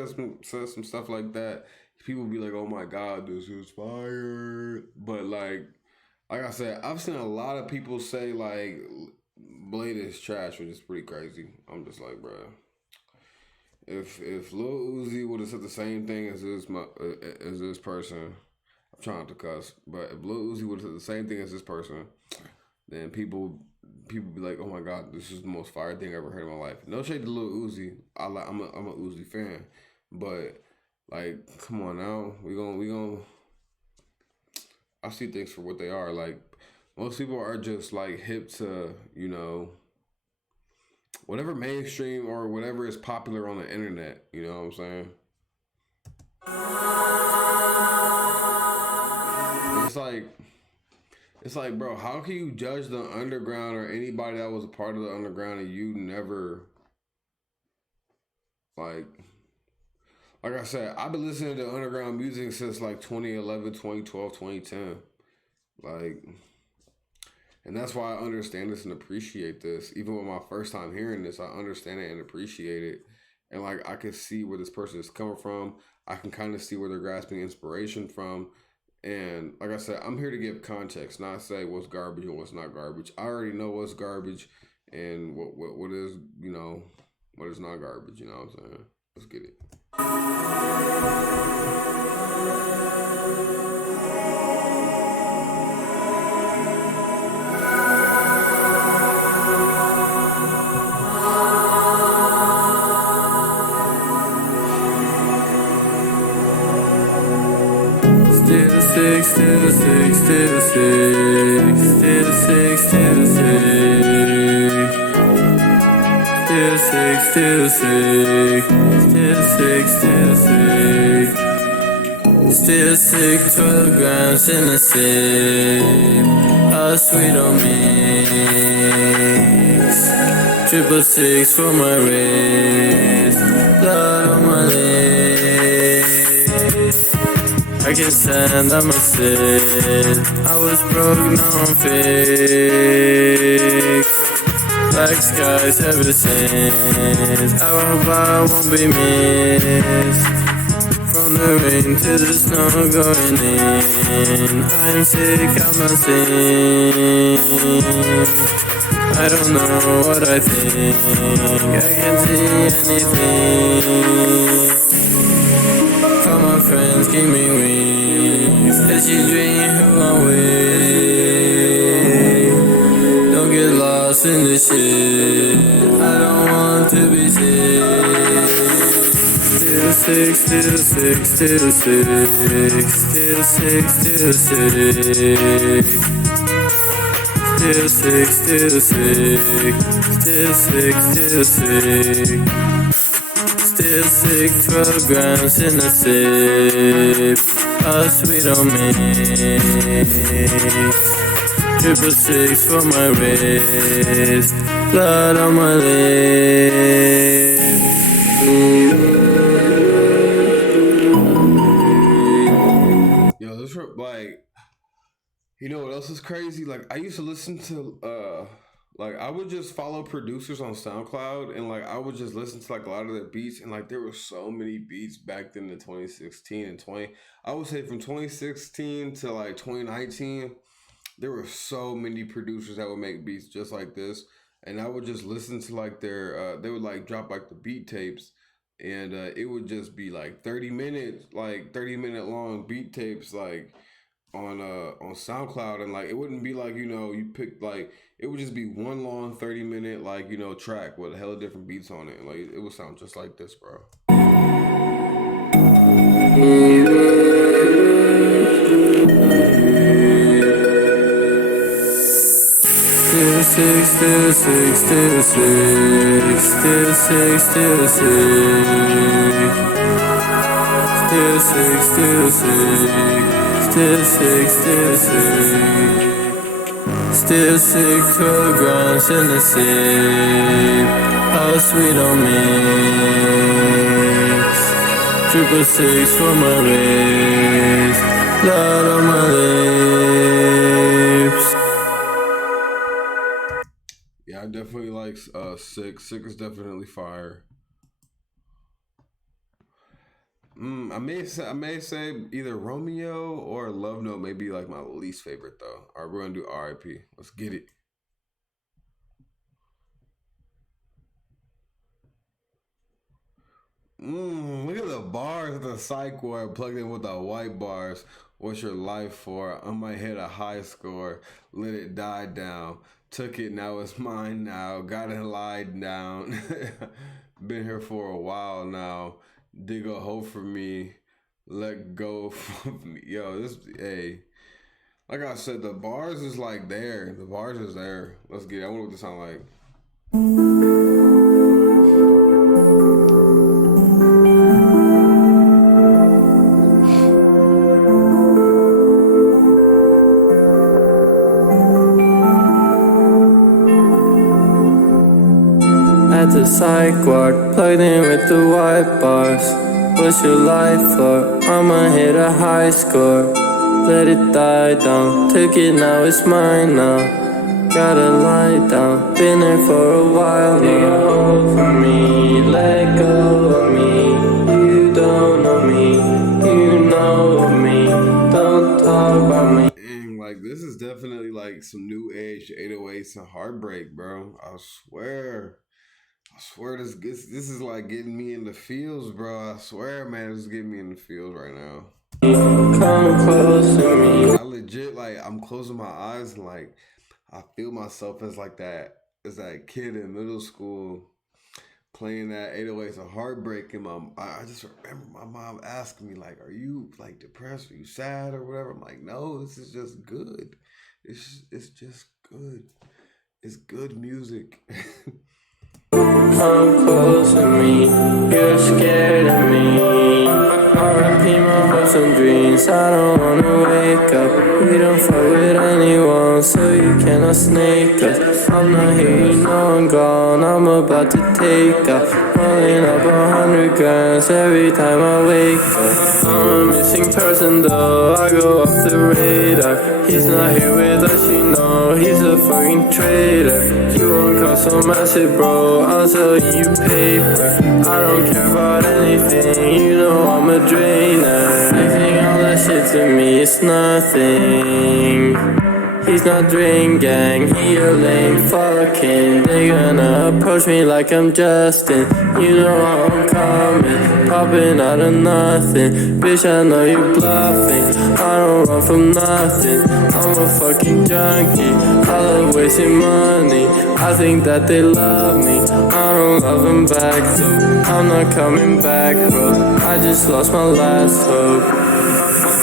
says some stuff like that, people be like, oh my God, this is fire. But like I said, I've seen a lot of people say like Bladee is trash, which is pretty crazy. I'm just like, bruh. If Lil Uzi would have said the same thing as this person, I'm trying to cuss, but if Lil Uzi would have said the same thing as this person, then people be like, oh my God, this is the most fire thing I ever heard in my life. No shade to Lil Uzi, I'm a Uzi fan, but like, come on now, we gonna. I see things for what they are. Like, most people are just like hip to whatever mainstream or whatever is popular on the internet, you know what I'm saying? It's like, bro, how can you judge the underground or anybody that was a part of the underground and you never, like I said, I've been listening to underground music since like 2011, 2012, 2010. Like, and that's why I understand this and appreciate this. Even with my first time hearing this, I understand it and appreciate it. And like, I can see where this person is coming from. I can kind of see where they're grasping inspiration from. And like I said, I'm here to give context, not say what's garbage and what's not garbage. I already know what's garbage and what is, what is not garbage. You know what I'm saying? Let's get it. Still sick, still sick, still sick, still sick, still sick, still sick, still sick, still sick, still sick, still sick, 12 grams in a sip. us we don't mix. 666 for my wrist, blood on my lips. I can't stand, I'm a sit. I was broke, now I'm fixed. Black skies ever since. I won't be missed. From the rain to the snow going in. I'm sick, I'm not sick. I don't know what I think. I can't see anything. All my friends give me wings. As you dream who I'm with. Don't get lost in the shit. I don't want to be sick. Still sick, still sick, still sick. Still sick, still sick. Still sick, still sick. Still sick, still sick. Still sick, 12 grams in a sip. Us we don't mix. 666 for my wrist, blood on my lips. Yo, this like, you know what else is crazy? Like, I used to listen to like, I would just follow producers on SoundCloud, and like I would just listen to like a lot of their beats, and like there were so many beats back then in 2016 and 20. I would say from 2016 to like 2019, there were so many producers that would make beats just like this, and I would just listen to like their they would like drop like the beat tapes, and it would just be like 30 minute long beat tapes like on SoundCloud, and like it wouldn't be like, you know, you pick like, it would just be one long 30-minute like, you know, track with a hell of different beats on it, and like it would sound just like this, bro. Still sick, still sick, still sick. Still sick, still sick. Still sick, still sick. Still sick, still sick. Still sick, 12 grams in the sip. Us we don't mix. 666 for my wrist, blood on my lips. Yeah, I definitely like Sick. Sick is definitely fire. I may say either Romeo or Lovenote may be like my least favorite though. All right, we're gonna do R.I.P. Let's get it. Look at the bars of the psych ward plugged in with the white bars. What's your life for? I might hit a high score. Let it die down. Took it, now it's mine now. Got it lied down. Been here for a while now. Dig a hole for me. Let go of me. Yo, this, hey. Like I said, the bars is like there. The bars is there. Let's get it. I wonder what this sound like. At the psych ward, plugged in with the white bars. What's your life for? I'ma hit a high score. Let it die down. Took it, now it's mine now. Gotta lie down. Been there for a while now. Dig a hole for me. Let go of me. You don't know me. You know me. Don't talk about me. Dang, like this is definitely like some new age 808s and heartbreak, bro. I swear this is like getting me in the feels, bro. I swear, man, this is getting me in the feels right now. Come close to me. I legit, like, I'm closing my eyes and like I feel myself as that kid in middle school playing that 808s of heartbreak, and I just remember my mom asking me like, "Are you like depressed? Are you sad or whatever?" I'm like, "No, this is just good. It's just good. It's good music." Come close to me, you're scared of me. R.I.P. my hopes and dreams, I don't wanna wake up. We don't fuck with anyone, want, so you cannot snake us. I'm not here, you know I'm gone, I'm about to take off. Rolling up 100 grams every time I wake up. I'm a missing person though, I go off the radar. He's not here with us, you know, he's a fucking traitor. You won't cost so massive, bro, I'll sell you paper. I don't care about anything, you know I'm a drainer. Anything all that shit to me is nothing. He's not drink gang, he a lame fucking. They gonna approach me like I'm Justin. You know how I'm coming, popping out of nothing. Bitch, I know you bluffing, I don't run from nothing. I'm a fucking junkie, I love wasting money. I think that they love me, I don't love them back though. I'm not coming back, bro, I just lost my last hope.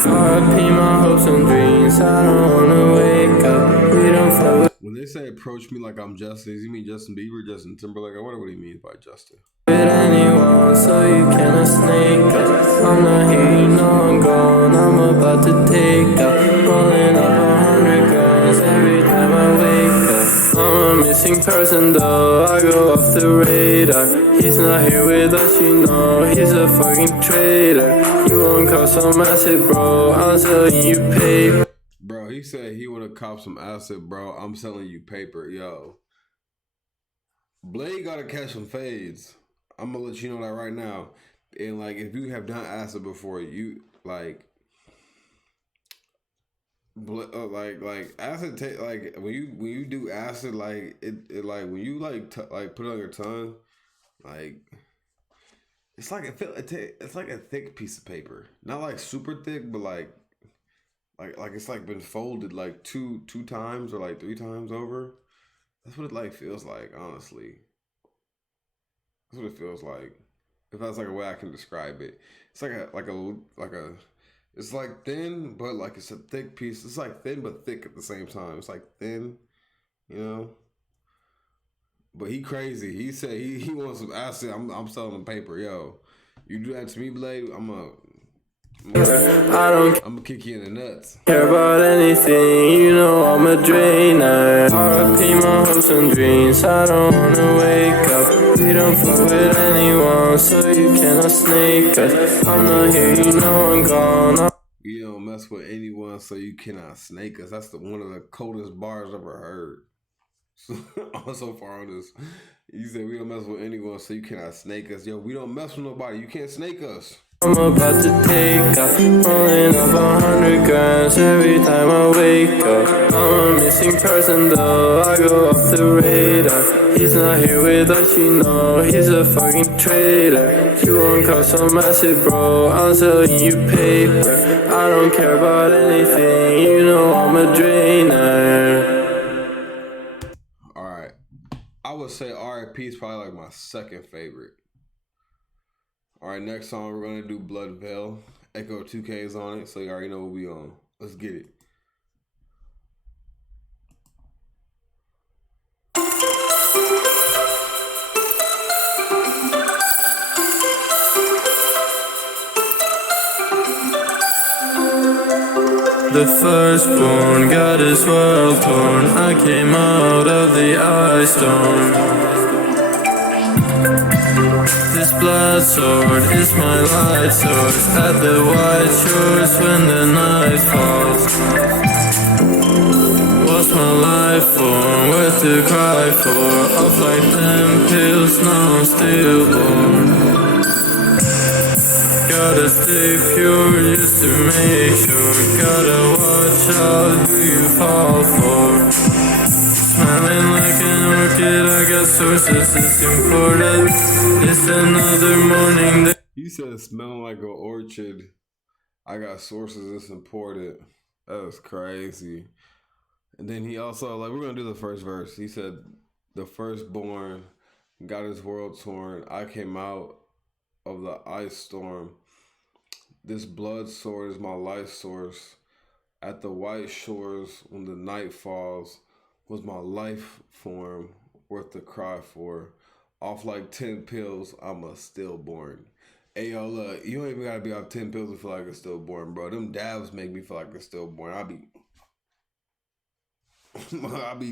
RIP my hopes and dreams, I don't wanna wake up. We don't fuck with. When they say approach me like I'm Justin, you mean Justin Bieber, Justin Timberlake? I wonder what he means by Justin. With anyone, so you cannot snake us. I'm not here, you know I'm gone, I'm about to take off. Rolling up 100 grams every time I wake up. I'm a missing person though, I go off the radar. He's not here with us, you know, he's a fucking traitor. You won't cost so massive, bro, I'm selling you paper. Bro, he said he would have copped some acid, bro. I'm selling you paper, yo. Bladee gotta catch some fades. I'm gonna let you know that right now. And like, if you have done acid before, you like acid. Like when you do acid, like it like when you like put it on your tongue, like it's like it's like a thick piece of paper, not like super thick, but like it's like been folded like two times or like 3 times over. That's what it like feels like, honestly. That's what it feels like. If that's like a way I can describe it. It's it's like thin, but like it's a thick piece. It's like thin but thick at the same time. It's like thin, you know. But he crazy. He said he wants some acid. I'm selling him paper, yo. You do that to me, Bladee, I'm gonna kick you in the nuts. Care about anything, you know I'm a drainer. RIP my hopes and dreams, I don't wanna wake up. We don't fuck with anyone, so you cannot snake us. I'm not here, you know I'm gone. You don't mess with anyone, so you cannot snake us. That's one of the coldest bars I've ever heard. So far on this, you said we don't mess with anyone, so you cannot snake us. Yo, we don't mess with nobody. You can't snake us. I'm about to take off, rolling up 100 grams every time I wake up. I'm a missing person though, I go off the radar. He's not here with us, you know, he's a fucking traitor. You won't cost so massive, bro, I'm selling you paper. I don't care about anything, you know I'm a drainer. Alright, I would say RIP is probably like my second favorite. Alright, next song we're gonna do Bloodveil. Echo 2K's on it, so you already know what we on. Let's get it. The firstborn got his world torn. I came out of the ice storm. This blood sword is my light source at the white shores when the night falls. What's my life for? Worth to cry for? Off like them pills, now I'm stillborn. Gotta stay pure just to make sure. Gotta watch out who you fall for. Smelling like an orchid, I got sources, it's important. It's another morning. He said smelling like an orchard. I got sources, it's important. That was crazy. And then he also, like, we're gonna do the first verse. He said, the firstborn got his world torn. I came out of the ice storm. This blood sword is my life source. At the white shores when the night falls was my life form worth to cry for. Off like 10 pills, I'm a stillborn. Hey, yo, look, you don't even gotta be off 10 pills to feel like a stillborn, bro. Them dabs make me feel like a stillborn. I be... I be.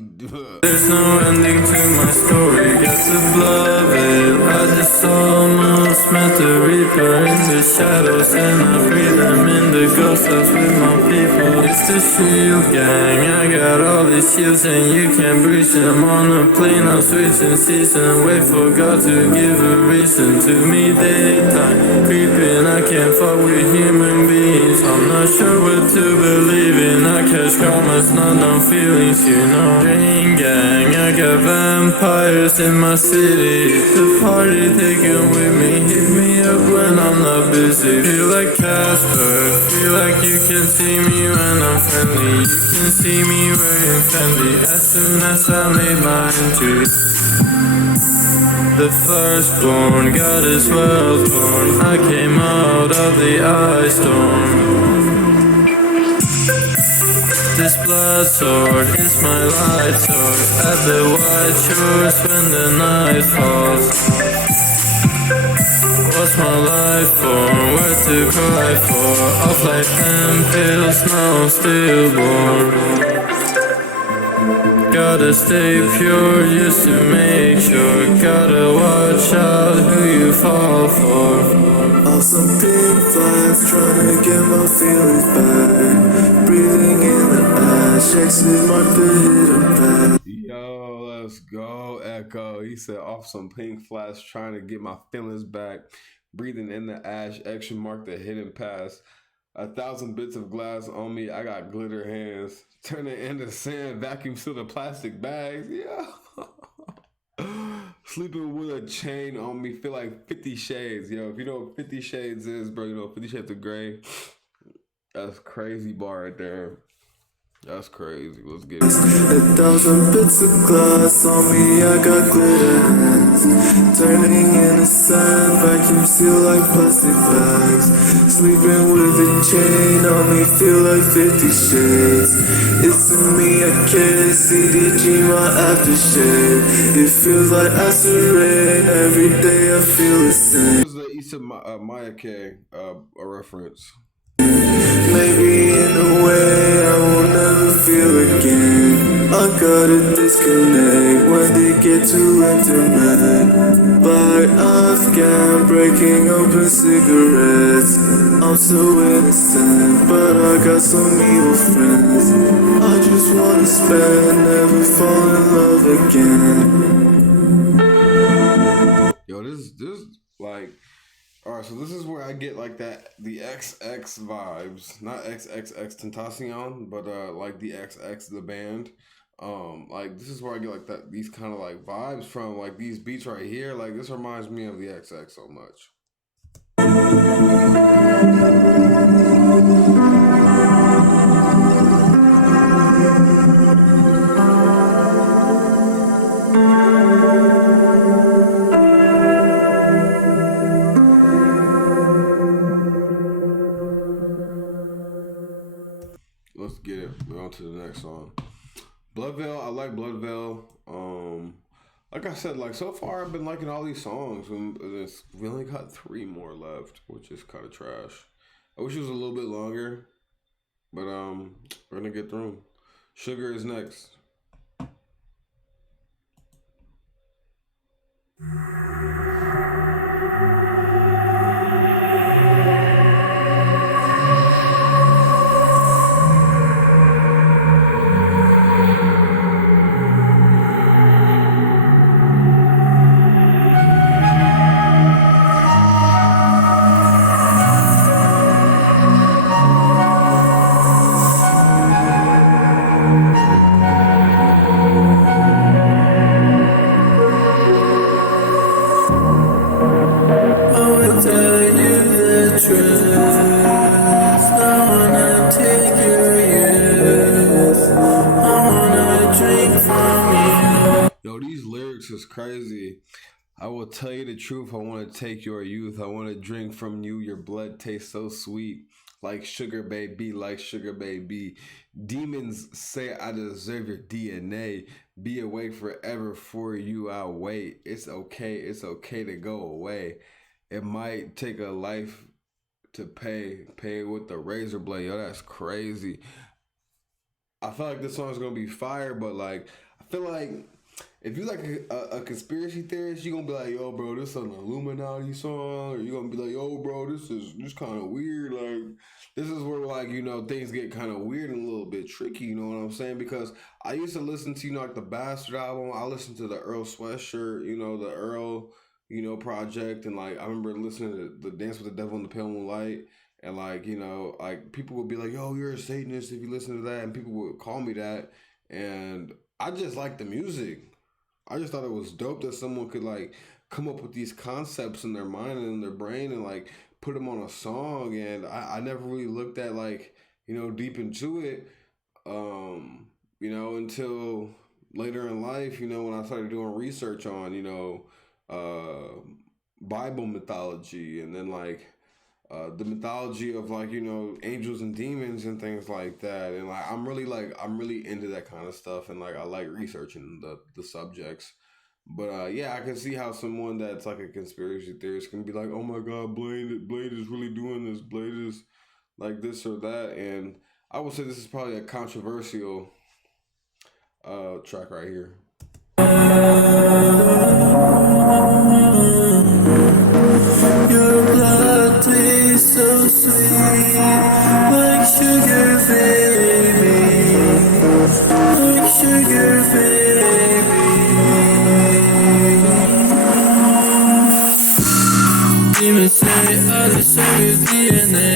There's no ending to my story, got the Bloodveil. I just almost met the Reaper in the shadows, and I breathe them in the ghost house with my people. It's the Shield Gang, I got all these shields and you can't breach them. On a plane, I'm switching season, wait for God to give a reason to me. Daytime creeping, I can't fuck with human beings. I'm not sure what to believe in, I catch karma's not on feelings, you know. Chain gang, I got vampires in my city. The party taken with me, hit me up when I'm not busy. Feel like Casper, feel like you can see me when I'm friendly. You can see me wearing Fendi as soon as I made my entry. The firstborn, God is well born. I came out of the ice storm. This blood sword is my light source. At the white shores when the night falls. What's my life for? Where to cry for? Off like 10 pills, now I'm stillborn. Gotta stay pure just to make sure. Gotta watch out who you fall for. Off some pink flags, trying to get my feelings back. Breathing in the ash, exit mark the hidden path. Yo, let's go, Echo. He said off some pink flash, trying to get my feelings back. Breathing in the ash, extra mark the hidden pass. 1,000 bits of glass on me, I got glitter hands. Turn it into sand, vacuum seal the plastic bags. Yeah. Sleeping with a chain on me, feel like 50 Shades. Yo, if you know what 50 Shades is, bro, you know 50 Shades of Grey. That's crazy bar right there. That's crazy. Let's get it. 1,000 bits of glass on me, I got glitter hands. Turning into sand, vacuum seal like plastic bags. Sleeping with a chain on me, feel like 50 Shades. It's in me, I can't see CDG, my aftershave. It feels like acid rain, every day I feel the same. This is the Issa Maya K a reference. Maybe in a way I will never feel again. I gotta disconnect when they get too intimate. Black Afghan breaking open cigarettes. I'm so innocent, but I got some evil friends. I just wanna spend, never fall in love again. Yo, this like, all right. So this is where I get like the XX vibes, not XXX Tentacion, but like the XX the band. Like this is where I get like these kind of like vibes from, like these beats right here. Like this reminds me of the XX so much. Let's get it. We're on to the next song. Bloodveil. I like Bloodveil. Like I said, like so far I've been liking all these songs. We only got 3 more left, which is kind of trash. I wish it was a little bit longer, but we're gonna get through 'em. Sugar is next. Yo, these lyrics is crazy. I will tell you the truth. I want to take your youth. I want to drink from you. Your blood tastes so sweet. Like sugar, baby. Like sugar, baby. Demons say I deserve your DNA. Be awake forever for you. I'll wait. It's okay. It's okay to go away. It might take a life to pay with the razor blade. Yo, that's crazy. I feel like this song's gonna be fire, but like I feel like if you like a conspiracy theorist, you gonna be like, yo, bro, this is an Illuminati song, or you gonna be like, yo, bro, this kind of weird. Like this is where like things get kind of weird and a little bit tricky. You know what I'm saying? Because I used to listen to like the Bastard album. I listened to the Earl Sweatshirt, the Earl, project, and like I remember listening to the Dance with the Devil in the Pale Moonlight. And like, like people would be like, yo, you're a Satanist if you listen to that. And people would call me that. And I just like the music. I just thought it was dope that someone could like come up with these concepts in their mind and in their brain and like put them on a song. And I never really looked at like, deep into it, until later in life, when I started doing research on, Bible mythology and then like, the mythology of like angels and demons and things like that, and like I'm really into that kind of stuff, and like I like researching the subjects. But yeah, I can see how someone that's like a conspiracy theorist can be like, oh my god, Blade is really doing this, Blade is like this or that. And I would say this is probably a controversial track right here. Your blood tastes so sweet, like sugar, baby, like sugar, baby. Demons say I deserve your DNA.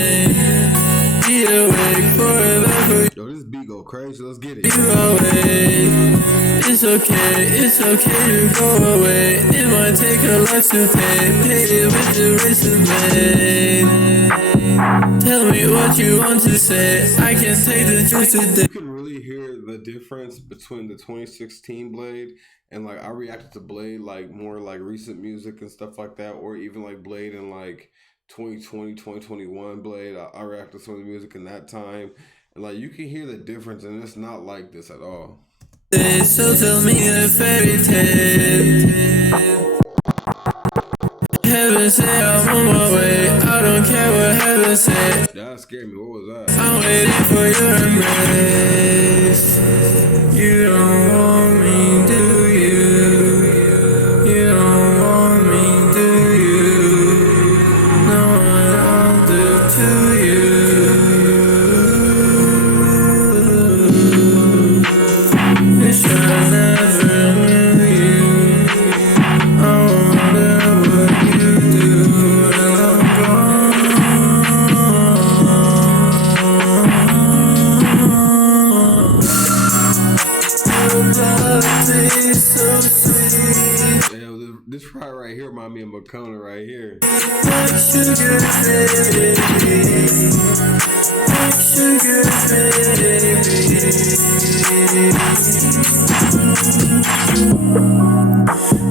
Be awake forever. Yo, this beat go crazy. Let's get it. You awake. It's okay to go away. It might take a lot to pay it with the razor blade. Tell me what you want to say. I can't take the truth today. You can really hear the difference between the 2016 Blade and like I reacted to Blade like more like recent music and stuff like that, or even like Blade in like 2020, 2021 Blade. I reacted to some of the music in that time, and like you can hear the difference, and it's not like this at all. So tell me a fairy tale. Heaven say I'm on my way. I don't care what heaven say. That scared me. What was that? I'm waiting for your embrace. You don't want me, do you? You don't want me, do you? No one I'll do to you. Wish I never knew you. I wonder what you do when I'm gone. Your love tastes so sweet, Yeah, this right here remind me of Makona right here. like sugar, baby, like sugar, baby.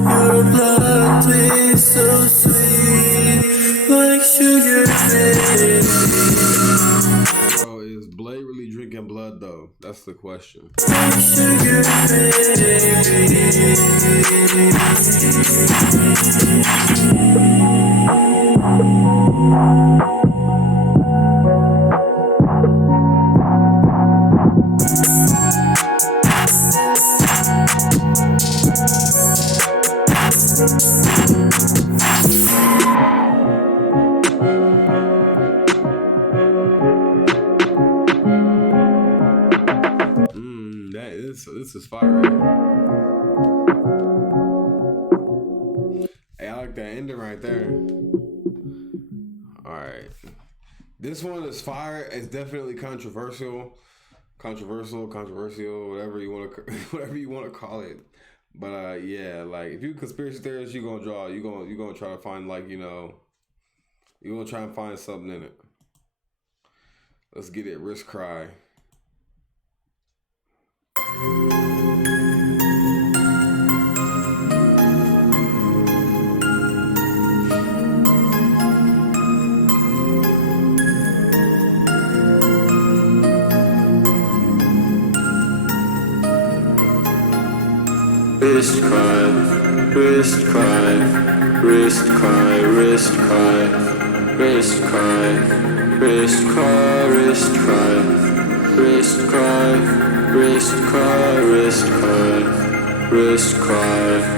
Your blood tastes so sweet, like sugar, baby. Bro, is Blade really drinking blood though? That's the question. Like sugar, This is fire right here. Hey, I like that ending right there. Alright. This one is fire. It's definitely controversial, whatever you want to call it. But yeah, like if you conspiracy theorist, you're gonna try to find like you're gonna try and find something in it. Let's get it. Risk Cry. wrist cry, wrist cry, wrist cry, wrist cry, wrist cry, wrist cry, wrist cry, wrist cry. wrist cry, wrist cry, wrist cry.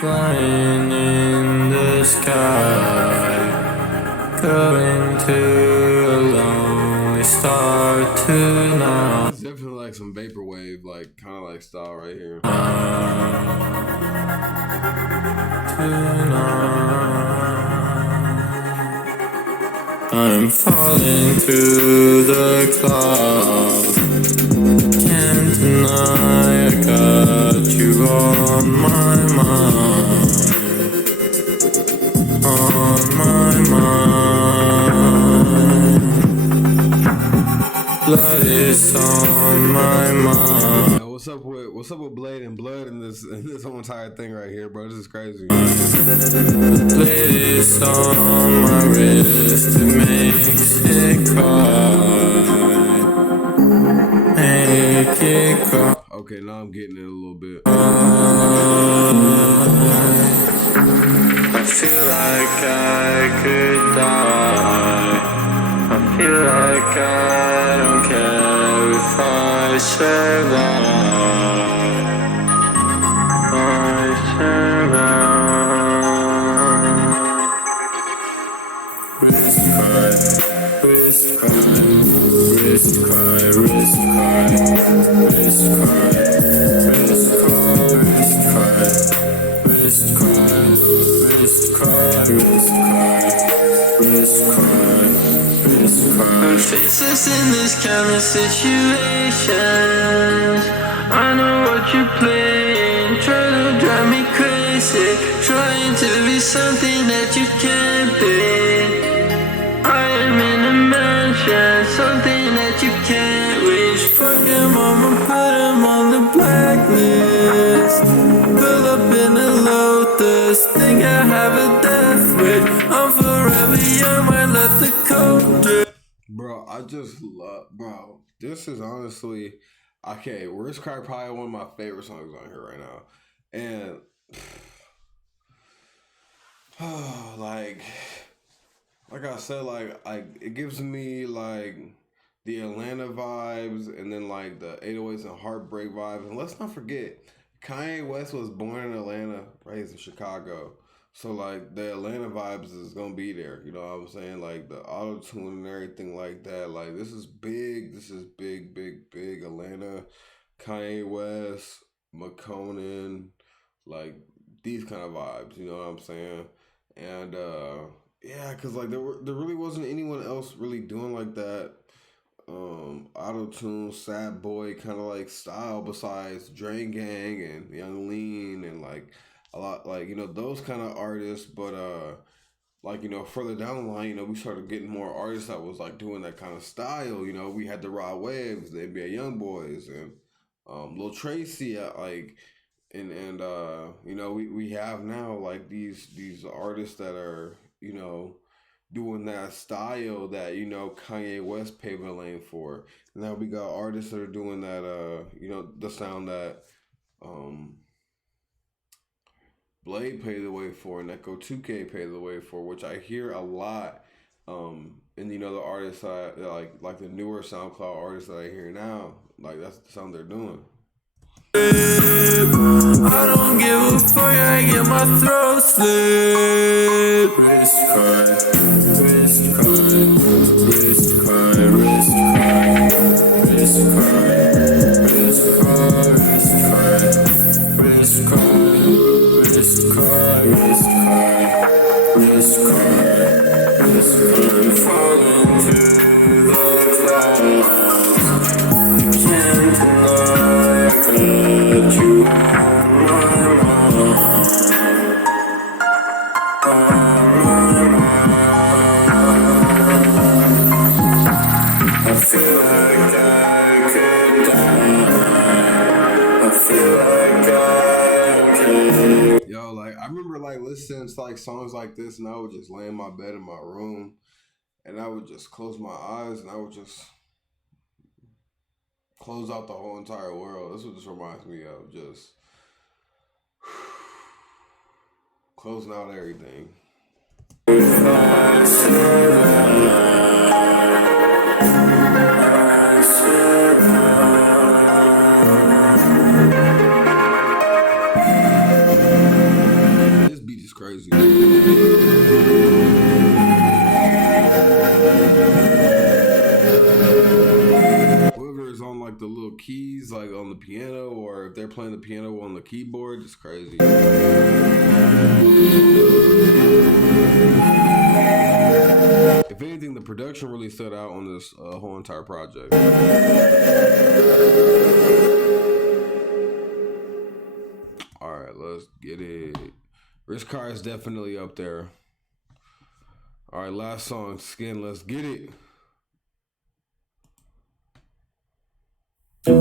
Flying in the sky, going to a lonely star tonight. It's definitely like some vaporwave, like kind of like style right here. I'm falling through the clouds. Can't deny I got you on my mind. On my mind. Blood is on my mind. Yo, what's up with Blade and Blood in this whole entire thing right here, bro? This is crazy. The blade is on my wrist, it makes it cry. Make it cry. Okay, now I'm getting it a little bit. I feel like I could die. I feel like I don't care if I survive. I survive. Wrist cry, wrist cry, wrist cry, wrist cry, wrist cry, wrist cry, wrist cry, wrist cry, wrist cry, wrist cry, wrist cry, wrist cry. I'm faceless in this kind of situation. I know what you're playing, try to drive me crazy, trying to be something that you can't be. I am in a mansion, something that you can't reach. Fuck him, I'ma put him on the blacklist. Pull up in a Lotus, think I have a death wish. I'm forever young, might let the coke drip. Bro, I just love, bro. This is honestly, okay, Wrist Cry probably one of my favorite songs on here right now. And, like I said, like it gives me like the Atlanta vibes and then like the 808s and Heartbreak vibes. And let's not forget, Kanye West was born in Atlanta, raised in Chicago. So like the Atlanta vibes is gonna be there, you know what I'm saying? Like the auto tune and everything like that. Like this is big Atlanta, Kanye West, McConan, like these kind of vibes, you know what I'm saying? And yeah, cause like there really wasn't anyone else really doing like that auto tune Sadboy kind of like style besides Drain Gang and Young Lean and like a lot like, you know, those kind of artists. But like, you know, further down the line, you know, we started getting more artists that was like doing that kind of style. You know, we had the Raw Waves, the NBA Young Boys, and Lil Tracy, like, and you know, we have now like these artists that are, you know, doing that style that, you know, Kanye West paved the lane for. Now we got artists that are doing that, you know, the sound that Blade paved the way for and Echo 2K paved the way for, which I hear a lot. And you know, the artists like the newer SoundCloud artists that I hear now, like that's the sound they're doing. I don't give a fuck, I get my throat slit. Wrist cry, wrist cry, wrist cry, wrist cry, wrist cry, wrist cry, wrist cry, wrist cry, wrist cry, wrist cry, wrist cry, I'm falling through the clouds. You can't deny that you are my mind. I feel like I could die. I feel like I could. Yo, like I remember like listening to like songs like this, and I would just lay in my bed in my room, and I would just close my eyes, and I would just close out the whole entire world. That's what this reminds me of, just closing out everything. I survive. piano, or if they're playing the piano on the keyboard, it's crazy. If anything, the production really stood out on this whole entire project. All right, let's get it. Rich Car is definitely up there. All right, last song, Skin. Let's get it. I'm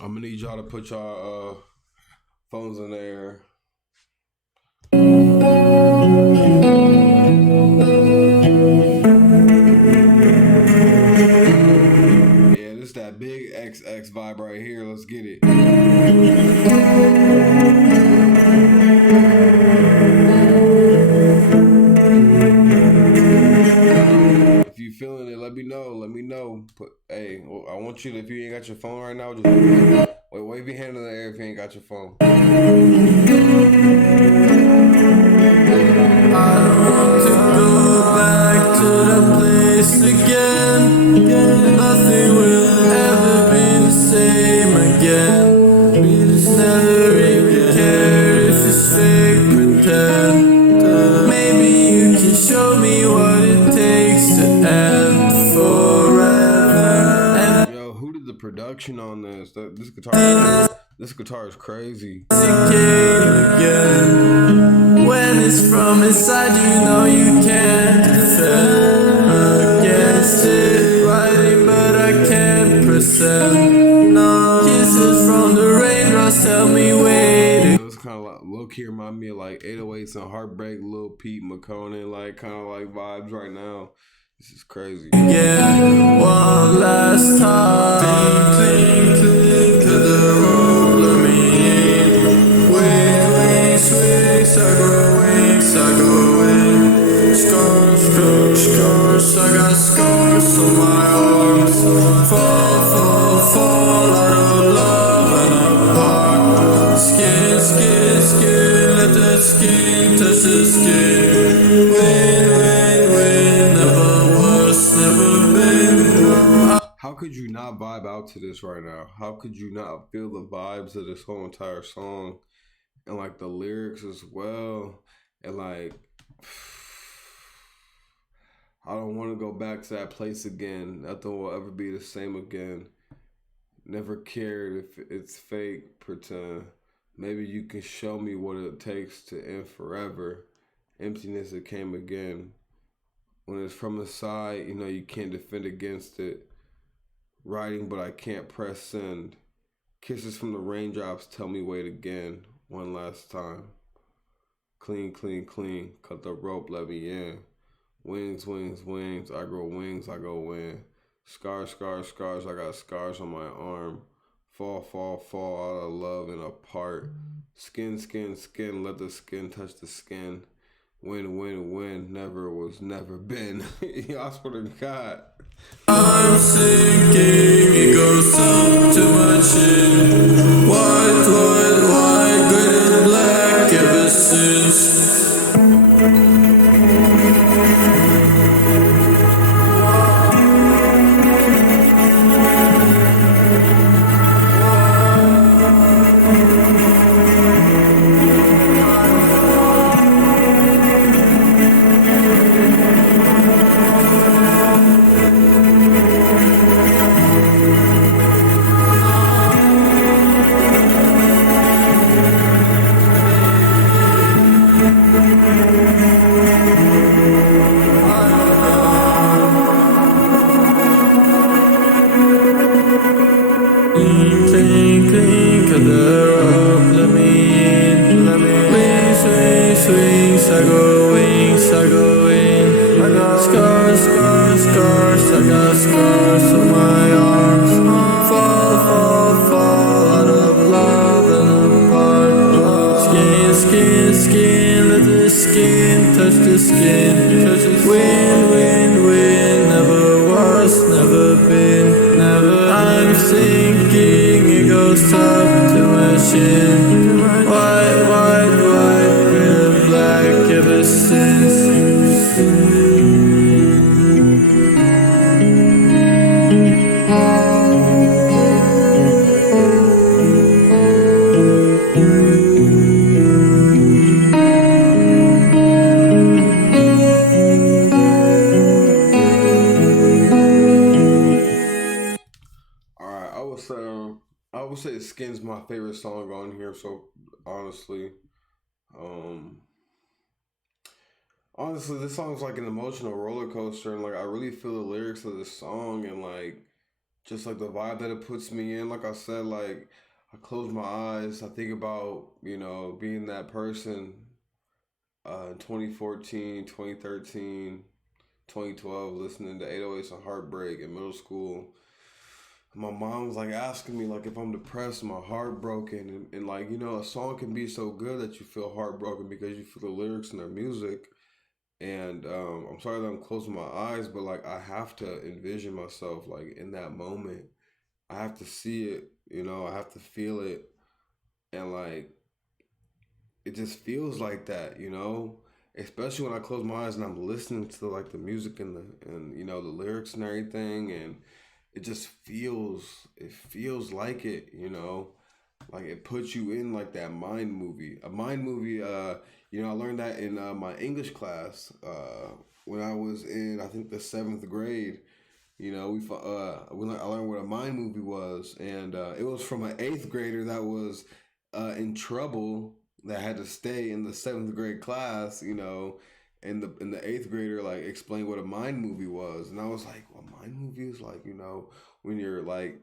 gonna need y'all to put y'all phones in there. Yeah, this is that big XX vibe right here. Let's get it. If you feeling it, let me know. Let me know. Hey, I want you to, if you ain't got your phone right now, just wave your hand in the air if you ain't got your phone. I want to go back to the place again. Nothing will ever be the same again. Never even care if it's fake pretend. Maybe you can show me what it takes to end forever. Yo, who did the production on this? This guitar is crazy. Again. When it's from inside, you know you can't defend against it. Writing, but I can't present. No kisses from the raindrops tell me wait. It's kind of like low-key remind me of like 808s and Heartbreak, Lil Peep, McConan, like kind of like vibes right now. This is crazy. Again, one last time. Cling to the rope, let me in. Wings, I go in. Scars, I got scars on my arms. Fall out of love and apart. Skin, let the skin touch the skin. Win, never was, never been. How could you not vibe out to this right now? How could you not feel the vibes of this whole entire song? And like the lyrics as well. And like, I don't want to go back to that place again. Nothing will ever be the same again. Never cared if it's fake, pretend. Maybe you can show me what it takes to end forever. Emptiness, it came again. When it's from the side, you know you can't defend against it. Writing, but I can't press send. Kisses from the raindrops tell me wait again. One last time. Clean, cut the rope, let me in. Wings, I grow wings, I go in. Scars, I got scars on my arm. Fall out of love and apart. Skin, let the skin touch the skin. Win, never was, never been. I swear to God. I'm sinking, it goes up too much in. White, green and black ever since. Clean, cut the rope, let me in. Wings, I go in. I got scars, I got scars on my arms. Fall out of love and apart. Skin, let the skin touch the skin. Win, never was, never been, never. I'm sinking, it goes up to favorite song on here. So honestly, um, honestly, this song's like an emotional roller coaster, and like I really feel the lyrics of this song, and like just like the vibe that it puts me in. Like I said, like I close my eyes, I think about being that person in 2014, 2013, 2012, listening to 808s and Heartbreak in middle school. My mom was like asking me like if I'm depressed, my heart broken, and like a song can be so good that you feel heartbroken because you feel the lyrics and their music. And I'm sorry that I'm closing my eyes, but like I have to envision myself like in that moment. I have to see it, I have to feel it, and like it just feels like that, especially when I close my eyes and I'm listening to like the music and the lyrics and everything, and it feels like it. Like it puts you in like that mind movie. A mind movie, I learned that in my English class when I was in, I think, the 7th grade. I learned what a mind movie was, and it was from an 8th grader that was in trouble, that had to stay in the 7th grade class. And the 8th grader like explained what a mind movie was, and I was like, well, mind movie is like when you're like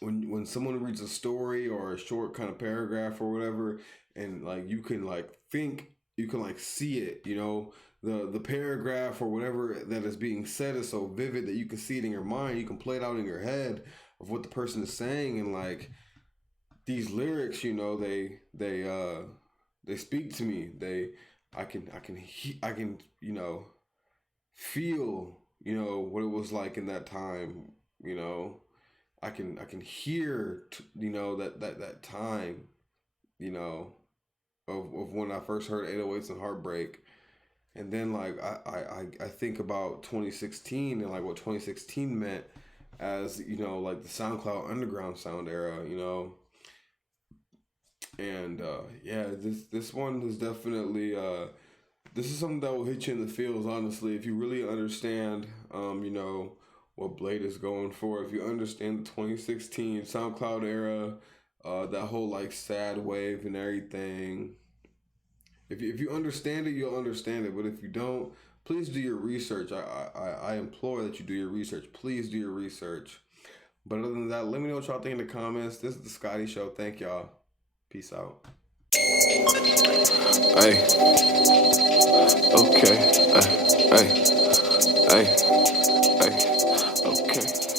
when someone reads a story or a short kind of paragraph or whatever, and like you can like think, you can like see it, the paragraph or whatever that is being said is so vivid that you can see it in your mind, you can play it out in your head of what the person is saying. And like these lyrics, they speak to me. I can feel what it was like in that time. I can hear that time, of when I first heard 808s and Heartbreak. And then like I think about 2016 and like what 2016 meant as like the SoundCloud underground sound era. And yeah, this one is definitely this is something that will hit you in the feels, honestly, if you really understand what Bladee is going for. If you understand the 2016 SoundCloud era, that whole like sad wave and everything. If you understand it, you'll understand it. But if you don't, please do your research. I implore that you do your research. Please do your research. But other than that, let me know what y'all think in the comments. This is the Scotty Show. Thank y'all. Peace out. Hey, okay, hey, hey, hey, okay.